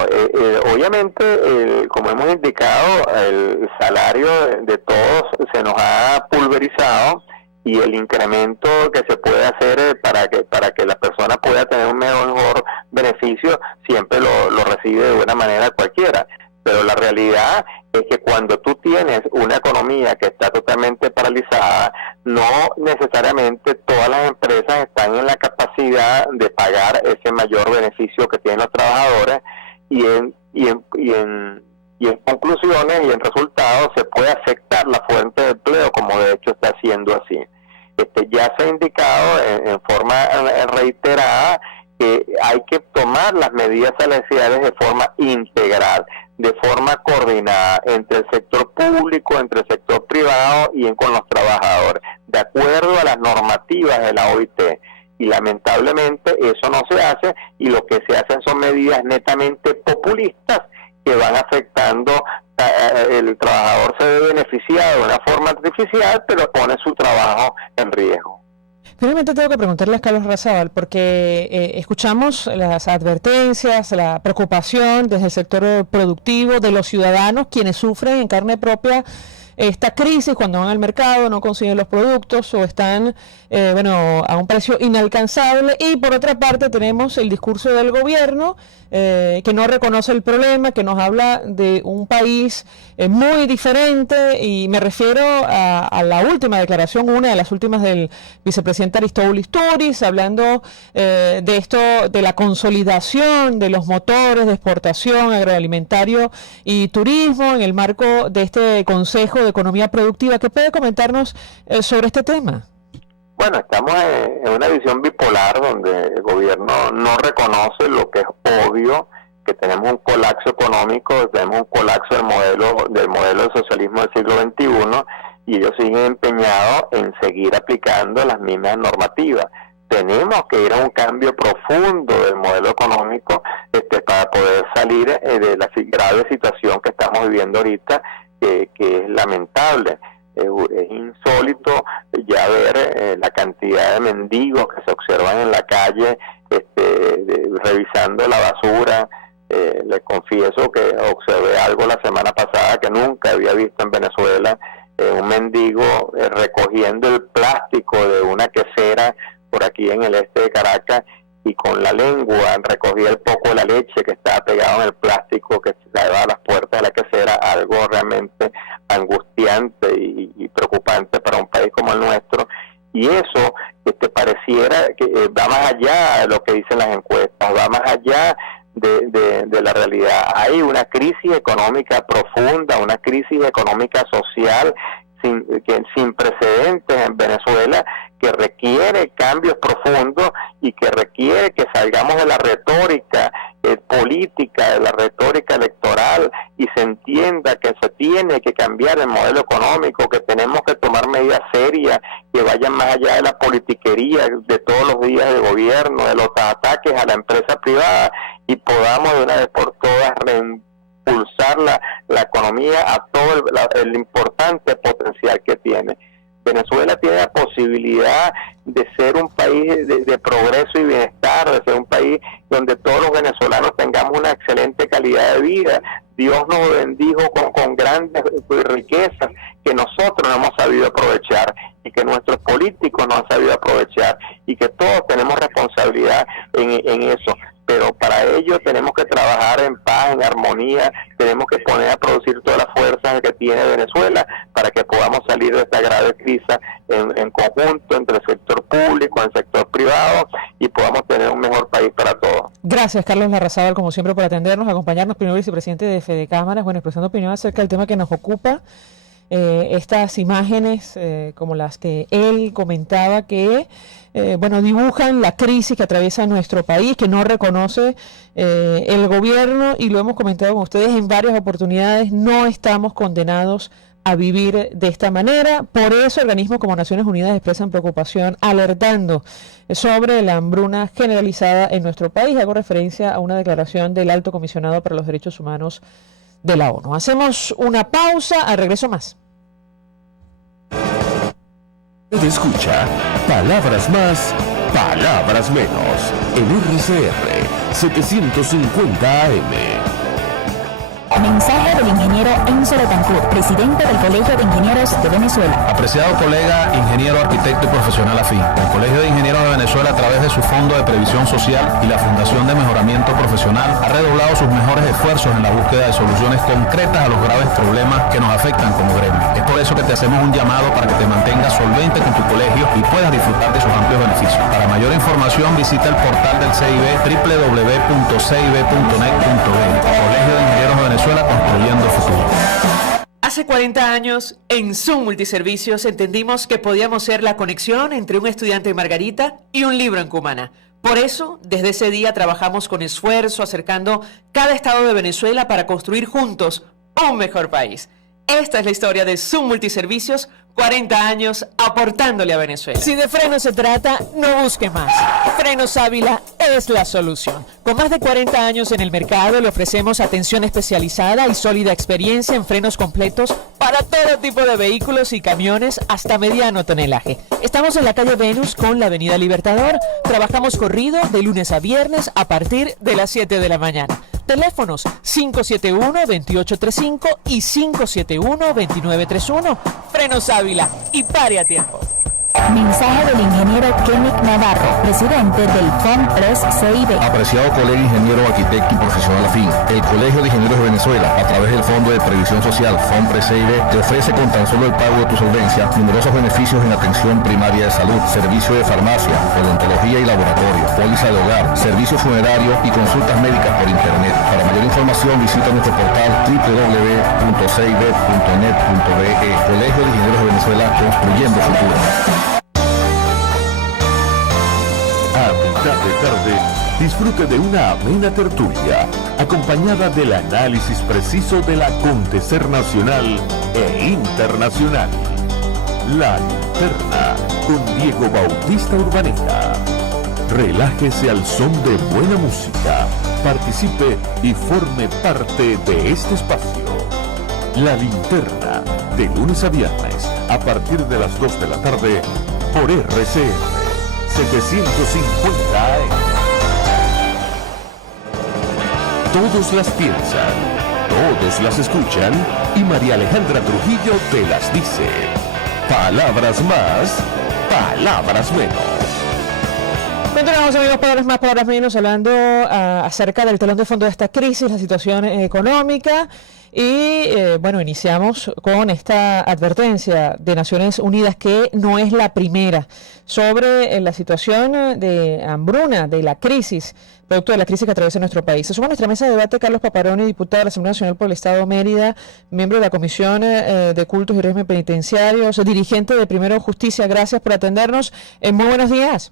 obviamente, como hemos indicado, el salario de todos se nos ha pulverizado, y el incremento que se puede hacer para que la persona pueda tener un mejor beneficio siempre lo recibe de buena manera cualquiera. Pero la realidad es que cuando tú tienes una economía que está totalmente paralizada, no necesariamente todas las empresas están en la capacidad de pagar ese mayor beneficio que tienen los trabajadores, y en conclusiones y en resultados se puede afectar la fuente de empleo, como de hecho está siendo así. Ya se ha indicado en forma reiterada que hay que tomar las medidas salariales de forma integral, de forma coordinada entre el sector público, entre el sector privado y con los trabajadores, de acuerdo a las normativas de la OIT. Y lamentablemente eso no se hace, y lo que se hacen son medidas netamente populistas que van afectando. El trabajador se ve beneficiado de una forma artificial, pero pone su trabajo en riesgo. Finalmente tengo que preguntarle a Carlos Razabal, porque escuchamos las advertencias, la preocupación desde el sector productivo de los ciudadanos, quienes sufren en carne propia esta crisis cuando van al mercado, no consiguen los productos o están a un precio inalcanzable. Y por otra parte tenemos el discurso del gobierno que no reconoce el problema, que nos habla de un país muy diferente, y me refiero a la última declaración, una de las últimas del vicepresidente Aristóbulo Turiz, hablando de esto, de la consolidación de los motores de exportación agroalimentario y turismo en el marco de este Consejo de Economía Productiva. ¿Qué puede comentarnos sobre este tema? Bueno, estamos en una visión bipolar donde el gobierno no reconoce lo que es obvio, que tenemos un colapso económico, tenemos un colapso del modelo del socialismo del siglo XXI, y ellos siguen empeñados en seguir aplicando las mismas normativas. Tenemos que ir a un cambio profundo del modelo económico para poder salir de la grave situación que estamos viviendo ahorita, que es lamentable. Es insólito ya ver la cantidad de mendigos que se observan en la calle revisando la basura. Les confieso que observé algo la semana pasada que nunca había visto en Venezuela, un mendigo recogiendo el plástico de una quesera por aquí en el este de Caracas, y con la lengua recogía el poco de la leche que estaba pegado en el plástico que se daba a las puertas de la quesera, algo realmente angustiante y preocupante para un país como el nuestro. Y eso pareciera que va más allá de lo que dicen las encuestas, va más allá de la realidad. Hay una crisis económica profunda, una crisis económica social sin precedentes en Venezuela, que requiere cambios profundos y que requiere que salgamos de la retórica política, de la retórica electoral, y se entienda que se tiene que cambiar el modelo económico, que tenemos que tomar medidas serias que vayan más allá de la politiquería de todos los días del gobierno, de los ataques a la empresa privada, y podamos de una vez por todas reimpulsar la economía a todo el importante potencial que tiene. Venezuela tiene la posibilidad de ser un país de progreso y bienestar, de ser un país donde todos los venezolanos tengamos una excelente calidad de vida. Dios nos bendijo con grandes riquezas que nosotros no hemos sabido aprovechar, y que nuestros políticos no han sabido aprovechar, y que todos tenemos responsabilidad en eso. Pero para ello tenemos que trabajar en paz, en armonía, tenemos que poner a producir todas las fuerzas que tiene Venezuela para que podamos salir de esta grave crisis en conjunto entre el sector público, el sector privado, y podamos tener un mejor país para todos. Gracias, Carlos Larrazábal, como siempre, por atendernos, acompañarnos, primer vicepresidente de Fede Cámaras, expresando opinión acerca del tema que nos ocupa. Estas imágenes, como las que él comentaba, que dibujan la crisis que atraviesa nuestro país, que no reconoce el gobierno, y lo hemos comentado con ustedes en varias oportunidades. No estamos condenados a vivir de esta manera. Por eso organismos como Naciones Unidas expresan preocupación, alertando sobre la hambruna generalizada en nuestro país. Hago referencia a una declaración del Alto Comisionado para los Derechos Humanos de la ONU. Hacemos una pausa, al regreso más. Escucha Palabras Más, Palabras Menos en RCR 750 AM. Mensaje del ingeniero Enzo Betancourt, presidente del Colegio de Ingenieros de Venezuela. Apreciado colega, ingeniero, arquitecto y profesional afín, el Colegio de Ingenieros de Venezuela, a través de su Fondo de Previsión Social y la Fundación de Mejoramiento Profesional, ha redoblado sus mejores esfuerzos en la búsqueda de soluciones concretas a los graves problemas que nos afectan como gremio. Es por eso que te hacemos un llamado para que te mantengas solvente con tu colegio y puedas disfrutar de sus amplios beneficios. Para mayor información, visita el portal del CIB, www.cib.net.be. Colegio de Ingenieros de Venezuela, construyendo futuro. Hace 40 años, en Zoom Multiservicios, entendimos que podíamos ser la conexión entre un estudiante en Margarita y un libro en Cumaná. Por eso, desde ese día trabajamos con esfuerzo, acercando cada estado de Venezuela para construir juntos un mejor país. Esta es la historia de Zoom Multiservicios, 40 años aportándole a Venezuela. Si de frenos se trata, no busque más. Frenos Ávila es la solución. Con más de 40 años en el mercado, le ofrecemos atención especializada y sólida experiencia en frenos completos para todo tipo de vehículos y camiones hasta mediano tonelaje. Estamos en la calle Venus con la avenida Libertador. Trabajamos corrido de lunes a viernes a partir de las 7 de la mañana. Teléfonos 571-2835 y 571-2931. Frenos Ávila, y pare a tiempo. Mensaje del ingeniero Kenneth Navarro, presidente del FOMPRES CIB. Apreciado colega ingeniero, arquitecto y profesional afín, el Colegio de Ingenieros de Venezuela, a través del Fondo de Previsión Social FOMPRES CIB, te ofrece con tan solo el pago de tu solvencia numerosos beneficios en atención primaria de salud, servicio de farmacia, odontología y laboratorio, póliza de hogar, servicio funerario y consultas médicas por internet. Para mayor información visita nuestro portal www.cib.net.be. Colegio de Ingenieros de Venezuela, construyendo futuro. A mitad de tarde, disfrute de una amena tertulia, acompañada del análisis preciso del acontecer nacional e internacional. La Linterna, con Diego Bautista Urbaneta. Relájese al son de buena música, participe y forme parte de este espacio. La Linterna, de lunes a viernes, a partir de las 2 de la tarde, por RCR 750 AM. Todos las piensan, todos las escuchan y María Alejandra Trujillo te las dice. Palabras más, palabras menos. Continuamos, amigos, palabras más, palabras menos, hablando acerca del telón de fondo de esta crisis, la situación económica. Y bueno, iniciamos con esta advertencia de Naciones Unidas, que no es la primera, sobre la situación de hambruna, de la crisis, producto de la crisis que atraviesa nuestro país. Se suma a nuestra mesa de debate Carlos Paparoni, diputado de la Asamblea Nacional por el Estado de Mérida, miembro de la Comisión de Cultos y Régimen Penitenciarios, dirigente de Primero Justicia. Gracias por atendernos. Muy buenos días.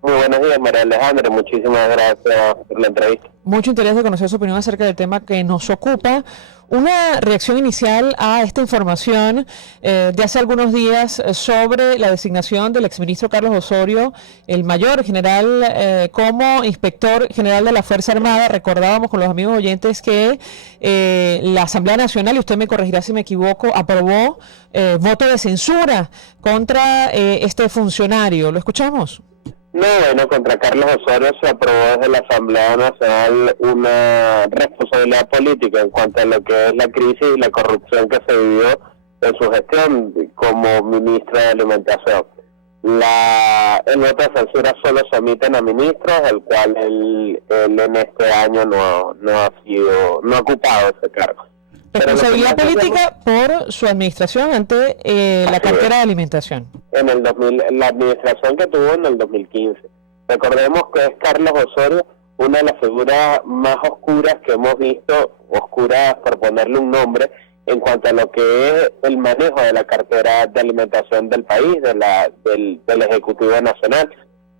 Muy buenos días, María Alejandra. Muchísimas gracias por la entrevista. Mucho interés de conocer su opinión acerca del tema que nos ocupa. Una reacción inicial a esta información de hace algunos días sobre la designación del exministro Carlos Osorio, el mayor general, como inspector general de la Fuerza Armada. Recordábamos con los amigos oyentes que la Asamblea Nacional, y usted me corregirá si me equivoco, aprobó voto de censura contra este funcionario. ¿Lo escuchamos? No, bueno, contra Carlos Osorio se aprobó desde la Asamblea Nacional una responsabilidad política en cuanto a lo que es la crisis y la corrupción que se vivió en su gestión como ministro de Alimentación. El voto de censura solo se omiten a ministros, el cual él en este año no ha ocupado ese cargo. Responsabilidad política por su administración ante la cartera de alimentación. La administración que tuvo en el 2015. Recordemos que es Carlos Osorio una de las figuras más oscuras que hemos visto, oscuras por ponerle un nombre, en cuanto a lo que es el manejo de la cartera de alimentación del país, del Ejecutivo Nacional.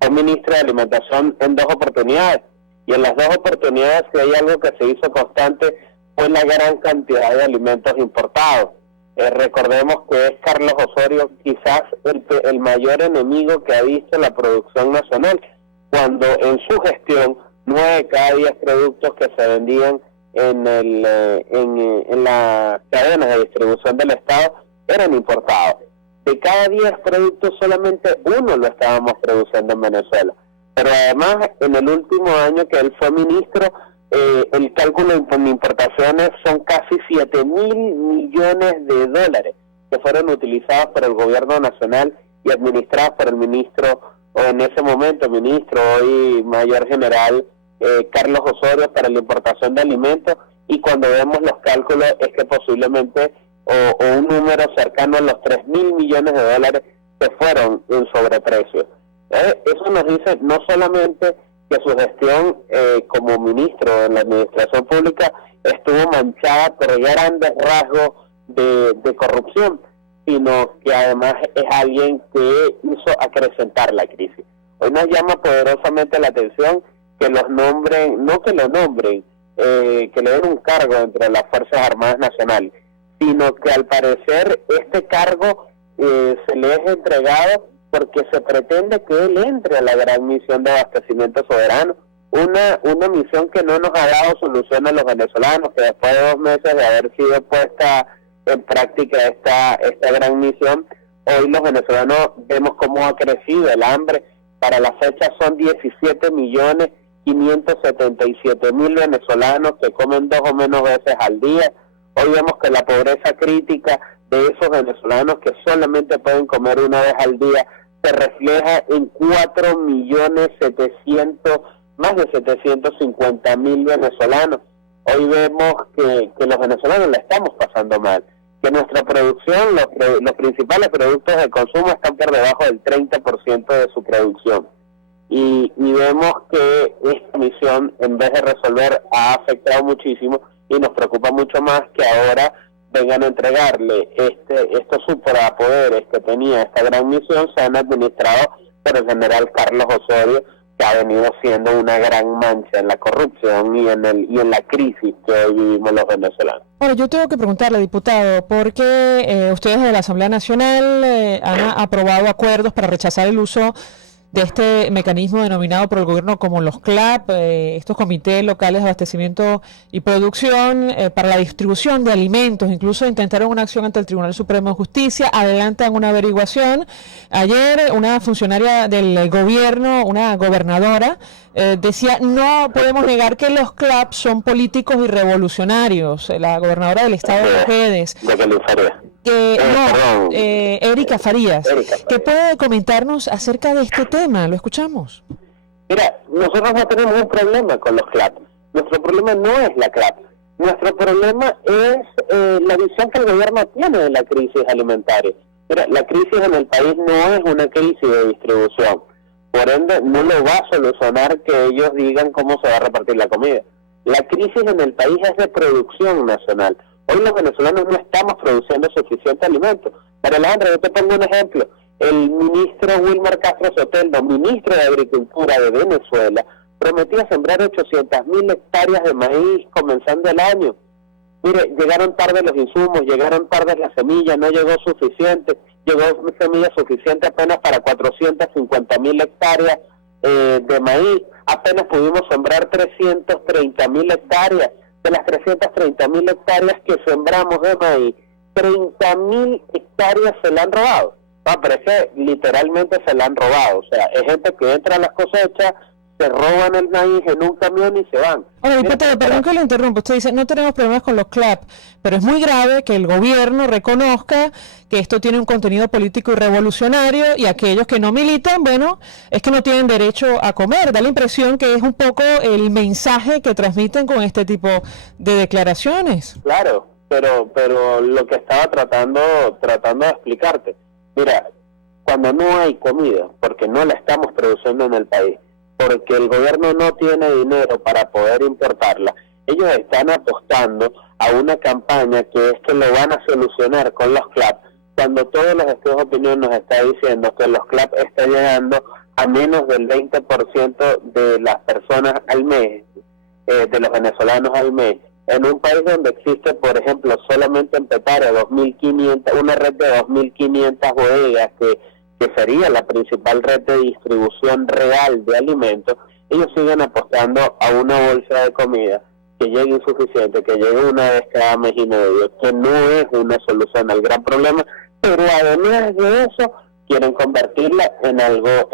Fue ministro de Alimentación en 2 oportunidades, y en las 2 oportunidades, si hay algo que se hizo constante, fue la gran cantidad de alimentos importados. Recordemos que es Carlos Osorio quizás el mayor enemigo que ha visto la producción nacional, cuando en su gestión 9 de cada 10 productos que se vendían en las cadenas de distribución del Estado eran importados. De cada 10 productos solamente 1 lo estábamos produciendo en Venezuela. Pero además, en el último año que él fue ministro, el cálculo de importaciones son casi 7.000 millones de dólares que fueron utilizados por el gobierno nacional y administrados por el ministro, o en ese momento ministro, hoy mayor general, Carlos Osorio, para la importación de alimentos. Y cuando vemos los cálculos es que posiblemente o un número cercano a los 3.000 millones de dólares que fueron en sobreprecio. Eso nos dice no solamente que su gestión como ministro en la administración pública estuvo manchada por grandes rasgos de corrupción, sino que además es alguien que hizo acrecentar la crisis. Hoy nos llama poderosamente la atención que los nombren, no que lo nombren, que le den un cargo dentro de las Fuerzas Armadas Nacionales, sino que al parecer este cargo se le es entregado porque se pretende que él entre a la gran misión de abastecimiento soberano, una misión que no nos ha dado solución a los venezolanos, que después de 2 meses de haber sido puesta en práctica esta gran misión, hoy los venezolanos vemos cómo ha crecido el hambre. Para la fecha son 17.577.000 venezolanos que comen 2 o menos veces al día. Hoy vemos que la pobreza crítica de esos venezolanos que solamente pueden comer 1 vez al día se refleja en 4.700.000, más de 750.000 venezolanos. Hoy vemos que los venezolanos la estamos pasando mal, que nuestra producción, los principales productos de consumo están por debajo del 30% de su producción. Y vemos que esta misión, en vez de resolver, ha afectado muchísimo y nos preocupa mucho más que ahora vengan a entregarle estos superpoderes que tenía esta gran misión, sean administrados por el general Carlos Osorio, que ha venido siendo una gran mancha en la corrupción y en la crisis que hoy vivimos los venezolanos. Ahora, yo tengo que preguntarle, diputado, porque ustedes de la Asamblea Nacional han aprobado acuerdos para rechazar el uso de este mecanismo denominado por el gobierno como los CLAP, estos comités locales de abastecimiento y producción para la distribución de alimentos. Incluso intentaron una acción ante el Tribunal Supremo de Justicia, adelantan una averiguación. Ayer una funcionaria del gobierno, una gobernadora, decía, no podemos negar que los CLAP son políticos y revolucionarios. La gobernadora del estado de Mujeres. Erika Farías. ¿Qué puede comentarnos acerca de este tema? ¿Lo escuchamos? Mira, nosotros no tenemos un problema con los CLAP. Nuestro problema no es la CLAP. Nuestro problema es la visión que el gobierno tiene de la crisis alimentaria. Mira, la crisis en el país no es una crisis de distribución. Por ende, no lo va a solucionar que ellos digan cómo se va a repartir la comida. La crisis en el país es de producción nacional. Hoy los venezolanos no estamos produciendo suficiente alimento. Para Alejandra, yo te pongo un ejemplo. El ministro Wilmar Castro Soteldo, ministro de Agricultura de Venezuela, prometía sembrar 800.000 hectáreas de maíz comenzando el año. Mire, llegaron tarde los insumos, llegaron tarde las semillas, no llegó suficiente, llegó semilla suficiente apenas para 450.000 hectáreas de maíz. Apenas pudimos sembrar 330.000 hectáreas. De las 330.000 hectáreas que sembramos de maíz, 30.000 hectáreas se la han robado. No, pero es que literalmente se la han robado. O sea, es gente que entra a las cosechas, se roban el maíz en un camión y se van. Ahora, diputado, perdón que lo interrumpa. Usted dice, no tenemos problemas con los CLAP, pero es muy grave que el gobierno reconozca que esto tiene un contenido político y revolucionario, y aquellos que no militan, bueno, es que no tienen derecho a comer. Da la impresión que es un poco el mensaje que transmiten con este tipo de declaraciones. Claro, pero lo que estaba tratando de explicarte, mira, cuando no hay comida, porque no la estamos produciendo en el país, porque el gobierno no tiene dinero para poder importarla, ellos están apostando a una campaña que es que lo van a solucionar con los CLAP, cuando todos los estudios de opinión nos está diciendo que los CLAP están llegando a menos del 20% de las personas al mes, de los venezolanos al mes, en un país donde existe, por ejemplo, solamente en Petare 2.500, una red de 2.500 bodegas que sería la principal red de distribución real de alimentos. Ellos siguen apostando a una bolsa de comida que llegue insuficiente, que llegue una vez cada mes y medio, que no es una solución al gran problema, pero además de eso quieren convertirla en algo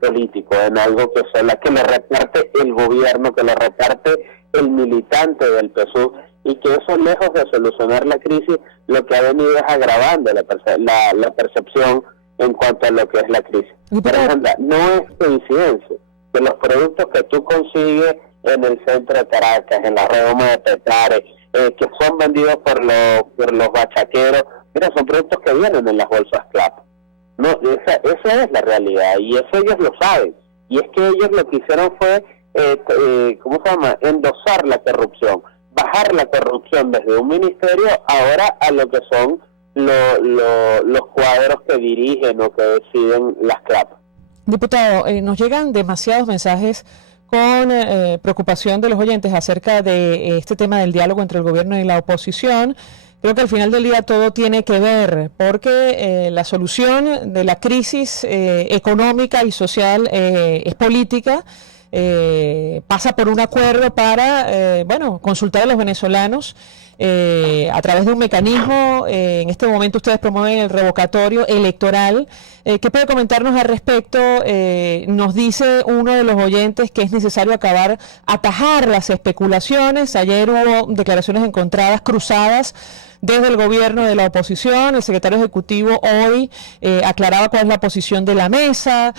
político, en algo que sea la que le reparte el gobierno, que le reparte el militante del PSUV, y que eso, lejos de solucionar la crisis, lo que ha venido es agravando la percepción en cuanto a lo que es la crisis. Pero anda, no es coincidencia que los productos que tú consigues en el centro de Caracas, en la redoma de Petare, que son vendidos por los bachaqueros, mira, son productos que vienen en las bolsas CLAP. No, esa es la realidad, y eso ellos lo saben. Y es que ellos lo que hicieron fue, endosar la corrupción, bajar la corrupción desde un ministerio ahora a lo que son los cuadros que dirigen o que deciden las CLAP. Diputado, nos llegan demasiados mensajes con preocupación de los oyentes acerca de este tema del diálogo entre el gobierno y la oposición. Creo que al final del día todo tiene que ver, porque la solución de la crisis económica y social es política. Pasa por un acuerdo para consultar a los venezolanos a través de un mecanismo. En este momento ustedes promueven el revocatorio electoral. ¿Qué puede comentarnos al respecto? Nos dice uno de los oyentes que es necesario atajar las especulaciones. Ayer hubo declaraciones encontradas, cruzadas, desde el gobierno de la oposición. El secretario ejecutivo hoy aclaraba cuál es la posición de la mesa,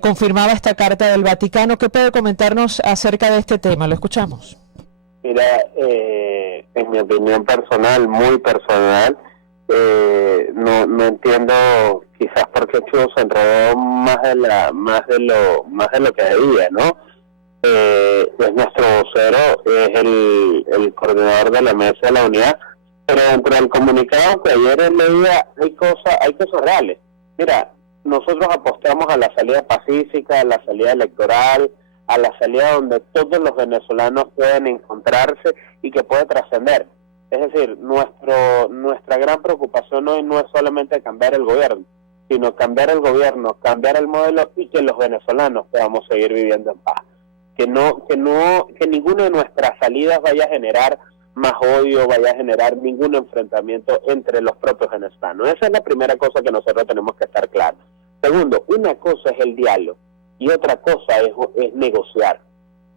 confirmaba esta carta del Vaticano. ¿Qué puede comentarnos acerca de este tema? Lo escuchamos. Mira, en mi opinión personal, muy personal, no entiendo quizás por qué Chuzo se enredó más de lo que debía, ¿no? Es nuestro vocero, es el coordinador de la mesa de la unidad, pero dentro del comunicado que ayer leía hay cosas reales. Mira, nosotros apostamos a la salida pacífica, a la salida electoral, a la salida donde todos los venezolanos pueden encontrarse y que puede trascender. Es decir, nuestra gran preocupación hoy no es solamente cambiar el gobierno, sino cambiar el gobierno, cambiar el modelo y que los venezolanos podamos seguir viviendo en paz. Que ninguna de nuestras salidas vaya a generar más odio, vaya a generar ningún enfrentamiento entre los propios venezolanos. Esa es la primera cosa que nosotros tenemos que estar claros. Segundo, una cosa es el diálogo y otra cosa es negociar.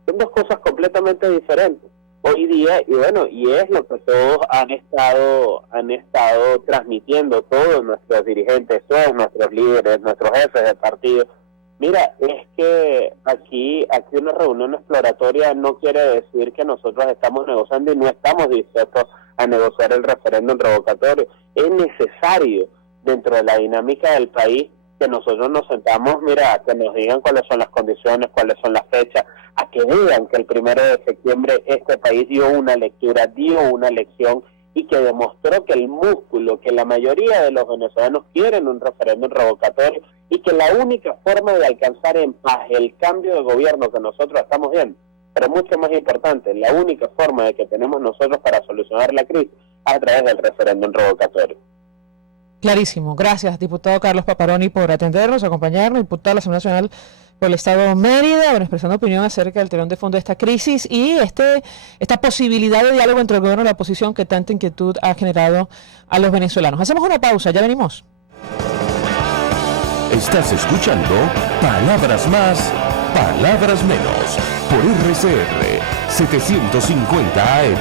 Son dos cosas completamente diferentes. Hoy día, y es lo que todos han estado transmitiendo, todos nuestros dirigentes, todos nuestros líderes, nuestros jefes de partido. Mira, es que aquí una reunión exploratoria no quiere decir que nosotros estamos negociando y no estamos dispuestos a negociar el referéndum revocatorio. Es necesario, dentro de la dinámica del país, que nosotros nos sentamos, que nos digan cuáles son las condiciones, cuáles son las fechas, a que vean que el 1 de septiembre este país dio una elección y que demostró que el músculo, que la mayoría de los venezolanos quieren un referéndum revocatorio y que la única forma de alcanzar en paz el cambio de gobierno que nosotros estamos viendo, pero mucho más importante, la única forma de que tenemos nosotros para solucionar la crisis es a través del referéndum revocatorio. Clarísimo. Gracias, diputado Carlos Paparoni, por atendernos, acompañarnos, diputado de la Asamblea Nacional por el Estado de Mérida, expresando opinión acerca del telón de fondo de esta crisis y esta posibilidad de diálogo entre el gobierno y la oposición que tanta inquietud ha generado a los venezolanos. Hacemos una pausa, ya venimos. Estás escuchando Palabras Más, Palabras Menos, por RCR 750 AM.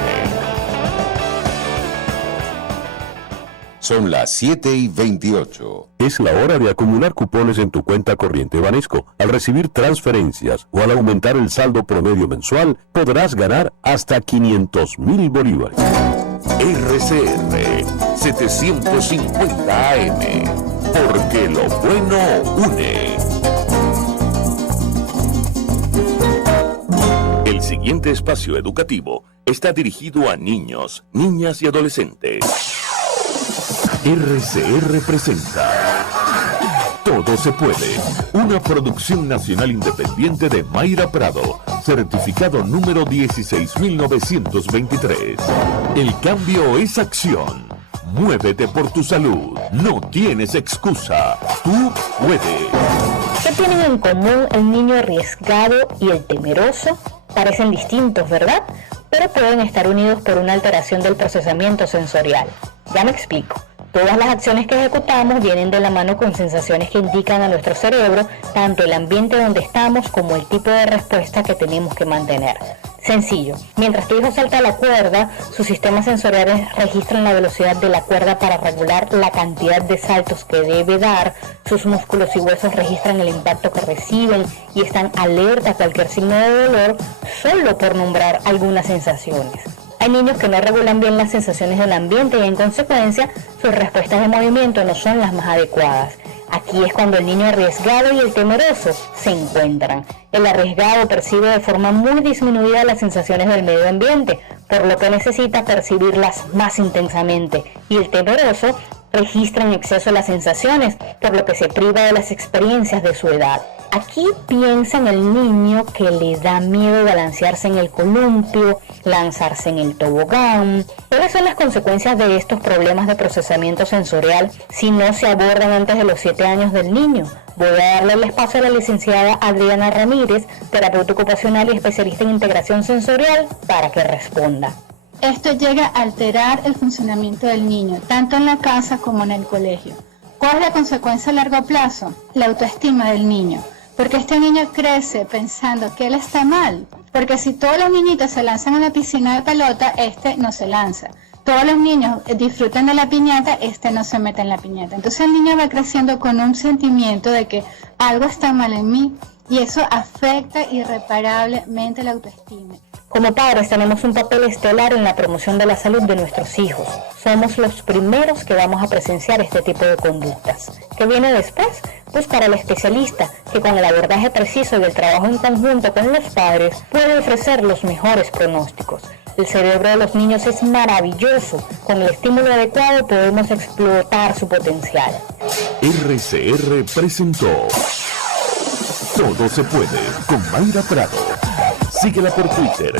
Son las 7:28. Es la hora de acumular cupones en tu cuenta corriente Banesco. Al recibir transferencias o al aumentar el saldo promedio mensual, podrás ganar hasta 500.000 bolívares. RCR 750 AM, porque lo bueno une. El siguiente espacio educativo está dirigido a niños, niñas y adolescentes. RCR presenta Todo se puede, una producción nacional independiente de Mayra Prado, certificado número 16923. El cambio es acción. Muévete por tu salud. No tienes excusa. Tú puedes. ¿Qué tienen en común el niño arriesgado y el temeroso? Parecen distintos, ¿verdad? Pero pueden estar unidos por una alteración del procesamiento sensorial. Ya me explico. Todas las acciones que ejecutamos vienen de la mano con sensaciones que indican a nuestro cerebro tanto el ambiente donde estamos como el tipo de respuesta que tenemos que mantener. Sencillo, mientras tu hijo salta la cuerda, sus sistemas sensoriales registran la velocidad de la cuerda para regular la cantidad de saltos que debe dar, sus músculos y huesos registran el impacto que reciben y están alerta a cualquier signo de dolor, solo por nombrar algunas sensaciones. Hay niños que no regulan bien las sensaciones del ambiente y en consecuencia sus respuestas de movimiento no son las más adecuadas. Aquí es cuando el niño arriesgado y el temeroso se encuentran. El arriesgado percibe de forma muy disminuida las sensaciones del medio ambiente, por lo que necesita percibirlas más intensamente. Y el temeroso registra en exceso las sensaciones, por lo que se priva de las experiencias de su edad. Aquí piensa en el niño que le da miedo balancearse en el columpio, lanzarse en el tobogán. ¿Cuáles son las consecuencias de estos problemas de procesamiento sensorial si no se abordan antes de los 7 años del niño? Voy a darle el espacio a la licenciada Adriana Ramírez, terapeuta ocupacional y especialista en integración sensorial, para que responda. esto llega a alterar el funcionamiento del niño, tanto en la casa como en el colegio. ¿Cuál es la consecuencia a largo plazo? La autoestima del niño. Porque este niño crece pensando que él está mal. Porque si todos los niñitos se lanzan a la piscina de pelota, este no se lanza. Todos los niños disfrutan de la piñata, este no se mete en la piñata. Entonces el niño va creciendo con un sentimiento de que algo está mal en mí y eso afecta irreparablemente la autoestima. Como padres tenemos un papel estelar en la promoción de la salud de nuestros hijos. Somos los primeros que vamos a presenciar este tipo de conductas. ¿Qué viene después? Buscar al especialista que con el abordaje preciso y el trabajo en conjunto con los padres puede ofrecer los mejores pronósticos. El cerebro de los niños es maravilloso. Con el estímulo adecuado podemos explotar su potencial. RCR presentó Todo se puede con Mayra Prado. Síguela por Twitter,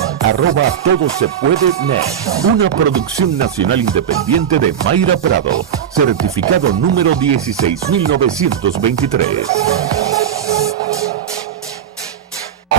@todosepuede.net. Una producción nacional independiente de Mayra Prado. Certificado número 16923.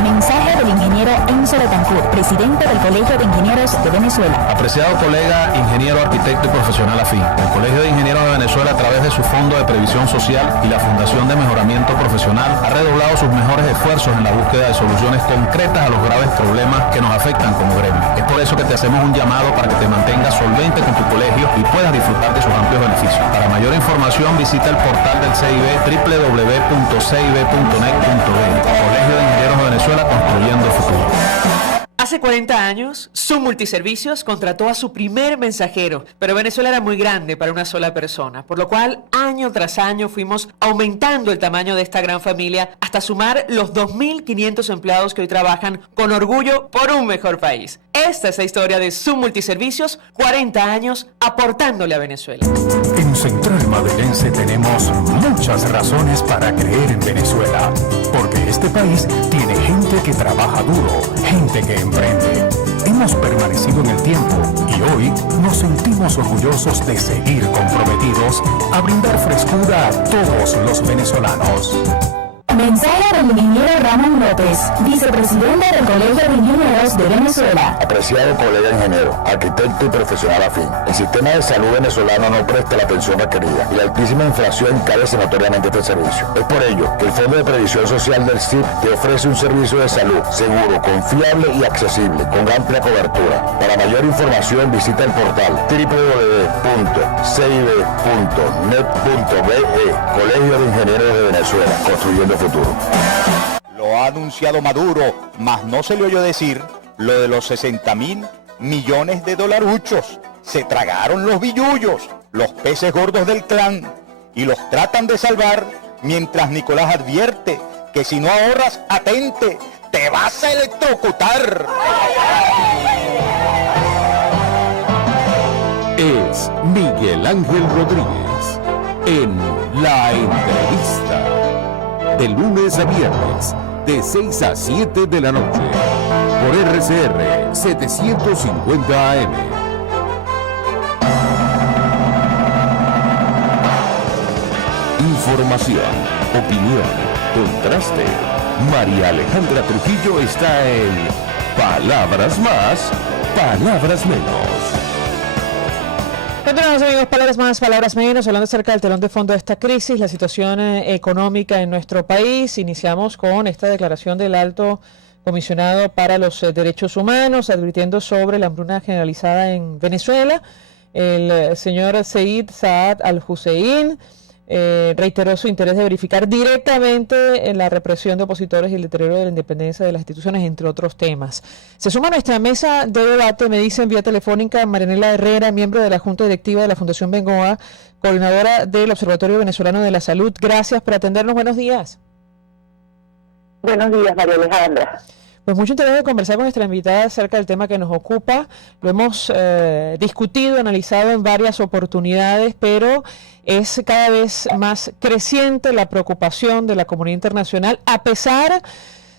Mensaje del ingeniero Enzo Betancourt, presidente del Colegio de Ingenieros de Venezuela. Apreciado colega, ingeniero, arquitecto y profesional afín, el Colegio de Ingenieros de Venezuela, a través de su Fondo de Previsión Social y la Fundación de Mejoramiento Profesional, ha redoblado sus mejores esfuerzos en la búsqueda de soluciones concretas a los graves problemas que nos afectan como gremio. Es por eso que te hacemos un llamado para que te mantengas solvente con tu colegio y puedas disfrutar de sus amplios beneficios. Para mayor información visita el portal del CIB www.cib.net.be. Colegio de Ingenieros de Venezuela, construyendo el futuro. Hace 40 años, Zoom Multiservicios contrató a su primer mensajero, pero Venezuela era muy grande para una sola persona, por lo cual año tras año fuimos aumentando el tamaño de esta gran familia hasta sumar los 2.500 empleados que hoy trabajan con orgullo por un mejor país. Esta es la historia de Zoom Multiservicios, 40 años aportándole a Venezuela. En Central Madelense tenemos muchas razones para creer en Venezuela, porque este país tiene gente que trabaja duro, gente que emprende. Hemos permanecido en el tiempo y hoy nos sentimos orgullosos de seguir comprometidos a brindar frescura a todos los venezolanos. Mensaje del ingeniero Ramón López, vicepresidente del Colegio de Ingenieros de Venezuela. Apreciado colega ingeniero, arquitecto y profesional afín, el sistema de salud venezolano no presta la atención requerida y la altísima inflación encarece notoriamente este servicio. Es por ello que el Fondo de Previsión Social del CIP te ofrece un servicio de salud seguro, confiable y accesible, con amplia cobertura. Para mayor información visita el portal www.cib.net.be. Colegio de Ingenieros de Venezuela, construyendo futuro. Lo ha anunciado Maduro, mas no se le oyó decir lo de los 60.000 millones de dolaruchos. Se tragaron los billullos, los peces gordos del clan, y los tratan de salvar, mientras Nicolás advierte que si no ahorras, atente, te vas a electrocutar. Es Miguel Ángel Rodríguez en La Entrevista. De lunes a viernes, de 6 a 7 de la noche, por RCR 750 AM. Información, opinión, contraste. María Alejandra Trujillo está en Palabras Más, Palabras Menos. Continuamos, amigos, palabras más, palabras menos, hablando acerca del telón de fondo de esta crisis, la situación económica en nuestro país. Iniciamos con esta declaración del Alto Comisionado para los Derechos Humanos, advirtiendo sobre la hambruna generalizada en Venezuela. El señor Zeid Saad al-Hussein reiteró su interés de verificar directamente en la represión de opositores y el deterioro de la independencia de las instituciones, entre otros temas. Se suma a nuestra mesa de debate, me dice en vía telefónica, Marianela Herrera, miembro de la Junta Directiva de la Fundación Bengoa, coordinadora del Observatorio Venezolano de la Salud. Gracias por atendernos. Buenos días. Buenos días, María Alejandra. Pues mucho interés de conversar con nuestra invitada acerca del tema que nos ocupa. Lo hemos discutido, analizado en varias oportunidades, pero es cada vez más creciente la preocupación de la comunidad internacional, a pesar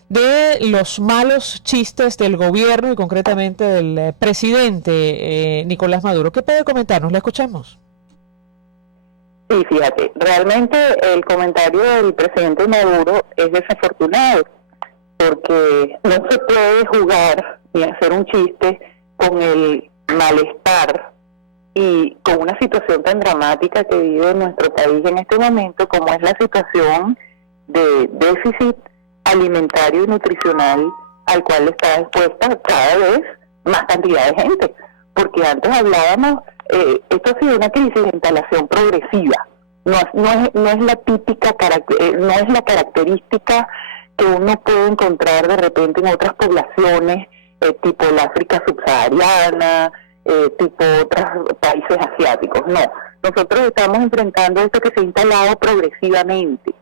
de los malos chistes del gobierno y concretamente del presidente Nicolás Maduro. ¿Qué puede comentarnos? La escuchamos. Sí, fíjate, realmente el comentario del presidente Maduro es desafortunado, porque no se puede jugar ni hacer un chiste con el malestar y con una situación tan dramática que vive nuestro país en este momento, como es la situación de déficit alimentario y nutricional al cual está expuesta cada vez más cantidad de gente. Porque antes hablábamos, esto ha sido una crisis de instalación progresiva, no es la típica, no es la característica que uno puede encontrar de repente en otras poblaciones, tipo el África subsahariana, tipo otros países asiáticos. No, nosotros estamos enfrentando esto que se ha instalado progresivamente,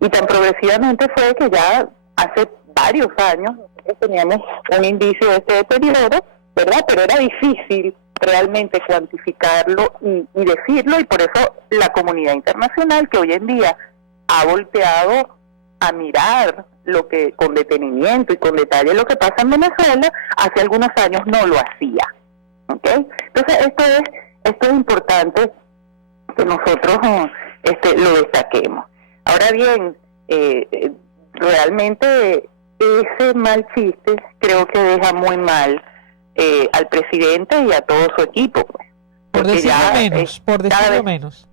y tan progresivamente fue que ya hace varios años nosotros teníamos un indicio de este deterioro, ¿verdad? Pero era difícil realmente cuantificarlo y decirlo, y por eso la comunidad internacional, que hoy en día ha volteado a mirar lo que con detenimiento y con detalle lo que pasa en Venezuela, hace algunos años no lo hacía. ¿Okay? Entonces esto es importante que nosotros lo destaquemos. Ahora bien, realmente ese mal chiste creo que deja muy mal al presidente y a todo su equipo, pues. Por decirlo menos.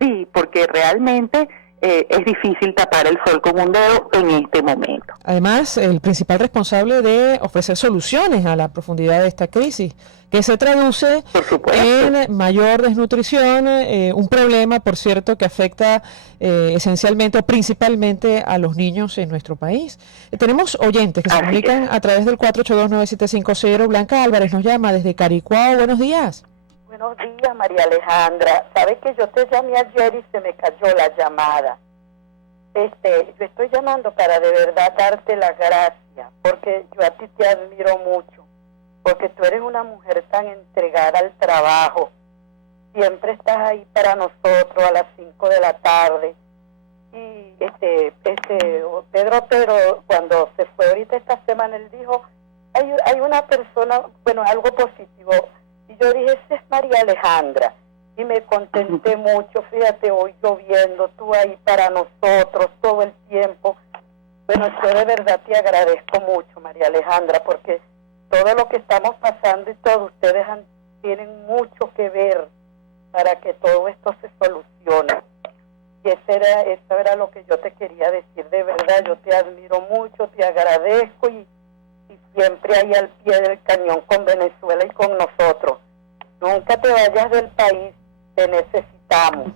Sí, porque realmente es difícil tapar el sol con un dedo en este momento. Además, el principal responsable de ofrecer soluciones a la profundidad de esta crisis, que se traduce en mayor desnutrición, un problema, por cierto, que afecta esencialmente o principalmente a los niños en nuestro país. Tenemos oyentes que se comunican a través del 482-9750. Blanca Álvarez nos llama desde Caricuao. Buenos días. Buenos días, María Alejandra. Sabes que yo te llamé ayer y se me cayó la llamada. Yo estoy llamando para de verdad darte las gracias, porque yo a ti te admiro mucho, porque tú eres una mujer tan entregada al trabajo. Siempre estás ahí para nosotros a las 5 de la tarde. Y Pedro, cuando se fue ahorita esta semana, él dijo, hay una persona, bueno, algo positivo. Y yo dije, esa es María Alejandra. Y me contenté mucho, fíjate, hoy lloviendo, tú ahí para nosotros todo el tiempo. Bueno, yo de verdad te agradezco mucho, María Alejandra, porque todo lo que estamos pasando y todos ustedes tienen mucho que ver para que todo esto se solucione. Y eso era lo que yo te quería decir, de verdad, yo te admiro mucho, te agradezco y siempre ahí al pie del cañón con Venezuela y con nosotros. Nunca te vayas del país, te necesitamos.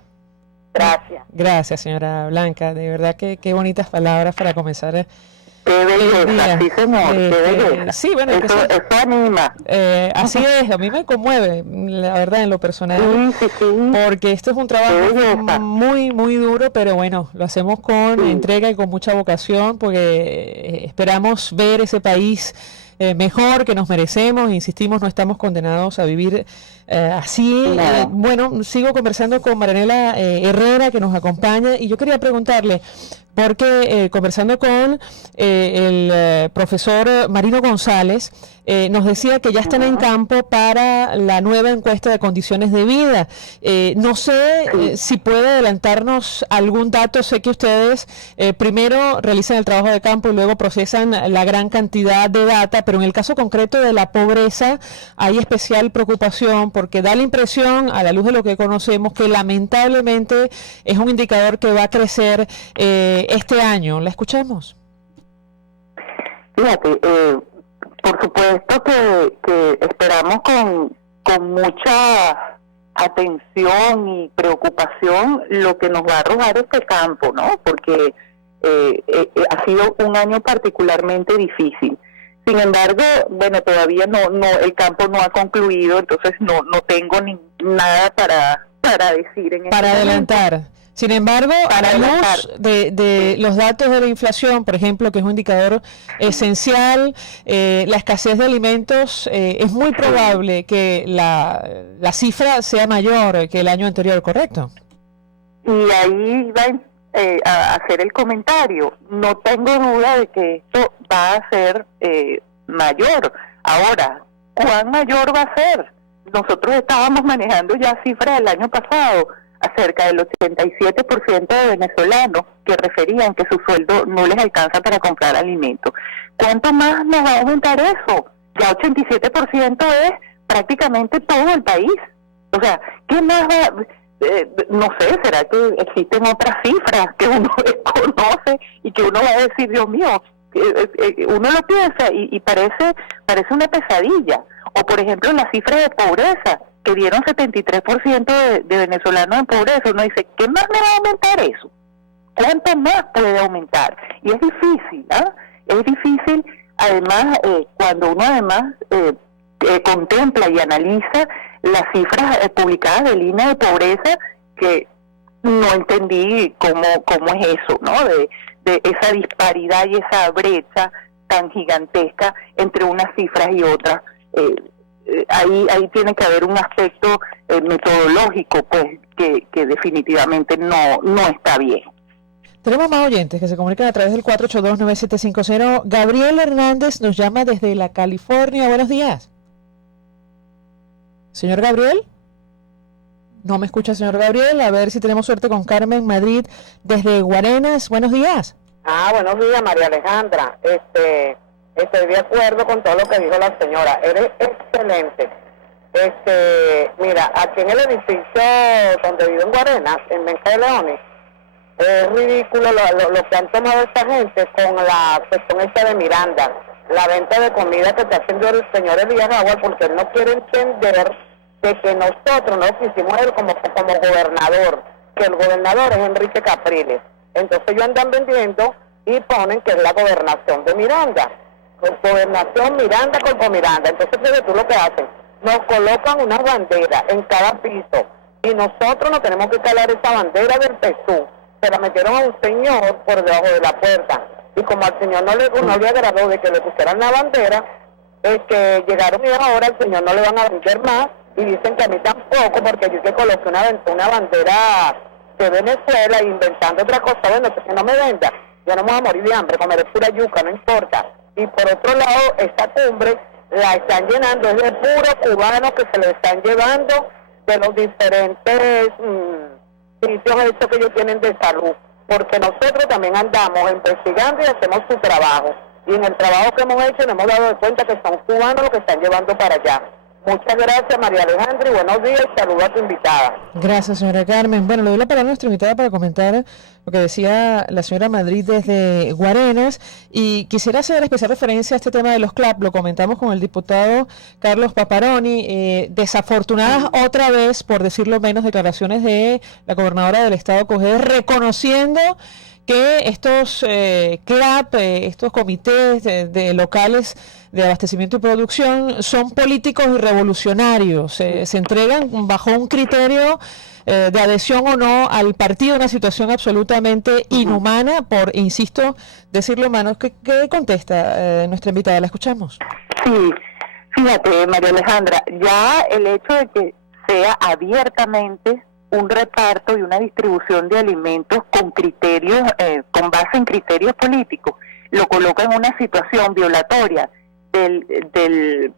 Gracias. Gracias, señora Blanca, de verdad que qué bonitas palabras para comenzar. Qué belleza, sí señor, qué belleza. Sí, bueno, eso anima. Así es, a mí me conmueve, la verdad, en lo personal, porque esto es un trabajo muy, muy duro, pero bueno, lo hacemos con entrega y con mucha vocación, porque esperamos ver ese país mejor que nos merecemos. Insistimos, no estamos condenados a vivir así. Bueno, sigo conversando con Marianela Herrera, que nos acompaña, y yo quería preguntarle, porque conversando con el profesor Marino González, nos decía que ya están en campo para la nueva encuesta de condiciones de vida. No sé si puede adelantarnos algún dato. Sé que ustedes primero realizan el trabajo de campo y luego procesan la gran cantidad de data, pero en el caso concreto de la pobreza hay especial preocupación, porque da la impresión, a la luz de lo que conocemos, que lamentablemente es un indicador que va a crecer este año. ¿La escuchamos? Fíjate, por supuesto que esperamos con mucha atención y preocupación lo que nos va a arrojar este campo, ¿no? Porque ha sido un año particularmente difícil. Sin embargo, bueno, todavía no el campo no ha concluido, entonces no tengo nada para decir en para adelantar momento. Sin embargo, a la luz de los datos de la inflación, por ejemplo, que es un indicador esencial, la escasez de alimentos, es muy probable que la cifra sea mayor que el año anterior, ¿correcto? Y ahí va a hacer el comentario. No tengo duda de que esto va a ser mayor. Ahora, ¿cuán mayor va a ser? Nosotros estábamos manejando ya cifras del año pasado, acerca del 87% de venezolanos que referían que su sueldo no les alcanza para comprar alimentos. ¿Cuánto más nos va a aumentar eso? Ya 87% es prácticamente todo el país. O sea, ¿qué más va? No sé, ¿será que existen otras cifras que uno desconoce y que uno va a decir, Dios mío, uno lo piensa y parece una pesadilla? O por ejemplo las cifras de pobreza, que dieron 73% de venezolanos en pobreza. Uno dice, ¿qué más me va a aumentar eso? ¿Cuánto más puede aumentar? Y es difícil, ¿ah? Es difícil, además, cuando uno además contempla y analiza las cifras publicadas del INE de pobreza, que no entendí cómo es eso, ¿no? De esa disparidad y esa brecha tan gigantesca entre unas cifras y otras. Ahí tiene que haber un aspecto metodológico, pues, que definitivamente no está bien. Tenemos más oyentes que se comunican a través del 482-9750. Gabriel Hernández nos llama desde la California. Buenos días. Señor Gabriel. No me escucha, señor Gabriel. A ver si tenemos suerte con Carmen Madrid desde Guarenas. Buenos días. Buenos días, María Alejandra. Estoy de acuerdo con todo lo que dijo la señora. Eres excelente. Mira, aquí en el edificio donde vivo en Guarenas, en Venta de Leones, es ridículo lo que han tomado esta gente con la cuestión esta de Miranda, la venta de comida que está haciendo el señor Elías Agua, porque él no quiere entender de que nosotros no quisimos él como gobernador, que el gobernador es Enrique Capriles. Entonces ellos andan vendiendo y ponen que es la gobernación de Miranda. Gobernación Miranda con Miranda. Entonces fíjate tú lo que hacen, nos colocan una bandera en cada piso y nosotros nos tenemos que calar esa bandera del PSUV. Se la metieron a un señor por debajo de la puerta y como al señor no le agradó de que le pusieran la bandera, que llegaron y ahora al señor no le van a vender más y dicen que a mí tampoco, porque yo que coloqué una bandera de Venezuela inventando otra cosa. Bueno, que no me venda, yo no me voy a morir de hambre, comeré pura yuca, no importa. Y por otro lado, esta cumbre la están llenando, es de puro cubano que se lo están llevando de los diferentes sitios estos que ellos tienen de salud, porque nosotros también andamos investigando y hacemos su trabajo, y en el trabajo que hemos hecho nos hemos dado cuenta que son cubanos los que están llevando para allá. Muchas gracias, María Alejandra, y buenos días, y saludos a tu invitada. Gracias, señora Carmen. Bueno, le doy la palabra a nuestra invitada para comentar lo que decía la señora Madrid desde Guarenas, y quisiera hacer especial referencia a este tema de los CLAP. Lo comentamos con el diputado Carlos Paparoni. Desafortunadas otra vez, por decirlo menos, declaraciones de la gobernadora del estado Cojedes reconociendo que estos CLAP, estos comités de locales de abastecimiento y producción son políticos y revolucionarios, se entregan bajo un criterio de adhesión o no al partido, una situación absolutamente inhumana, por, insisto, decirlo humano. ¿Qué contesta nuestra invitada? ¿La escuchamos? Sí, fíjate, María Alejandra, ya el hecho de que sea abiertamente un reparto y una distribución de alimentos con criterios, con base en criterios políticos, lo coloca en una situación violatoria del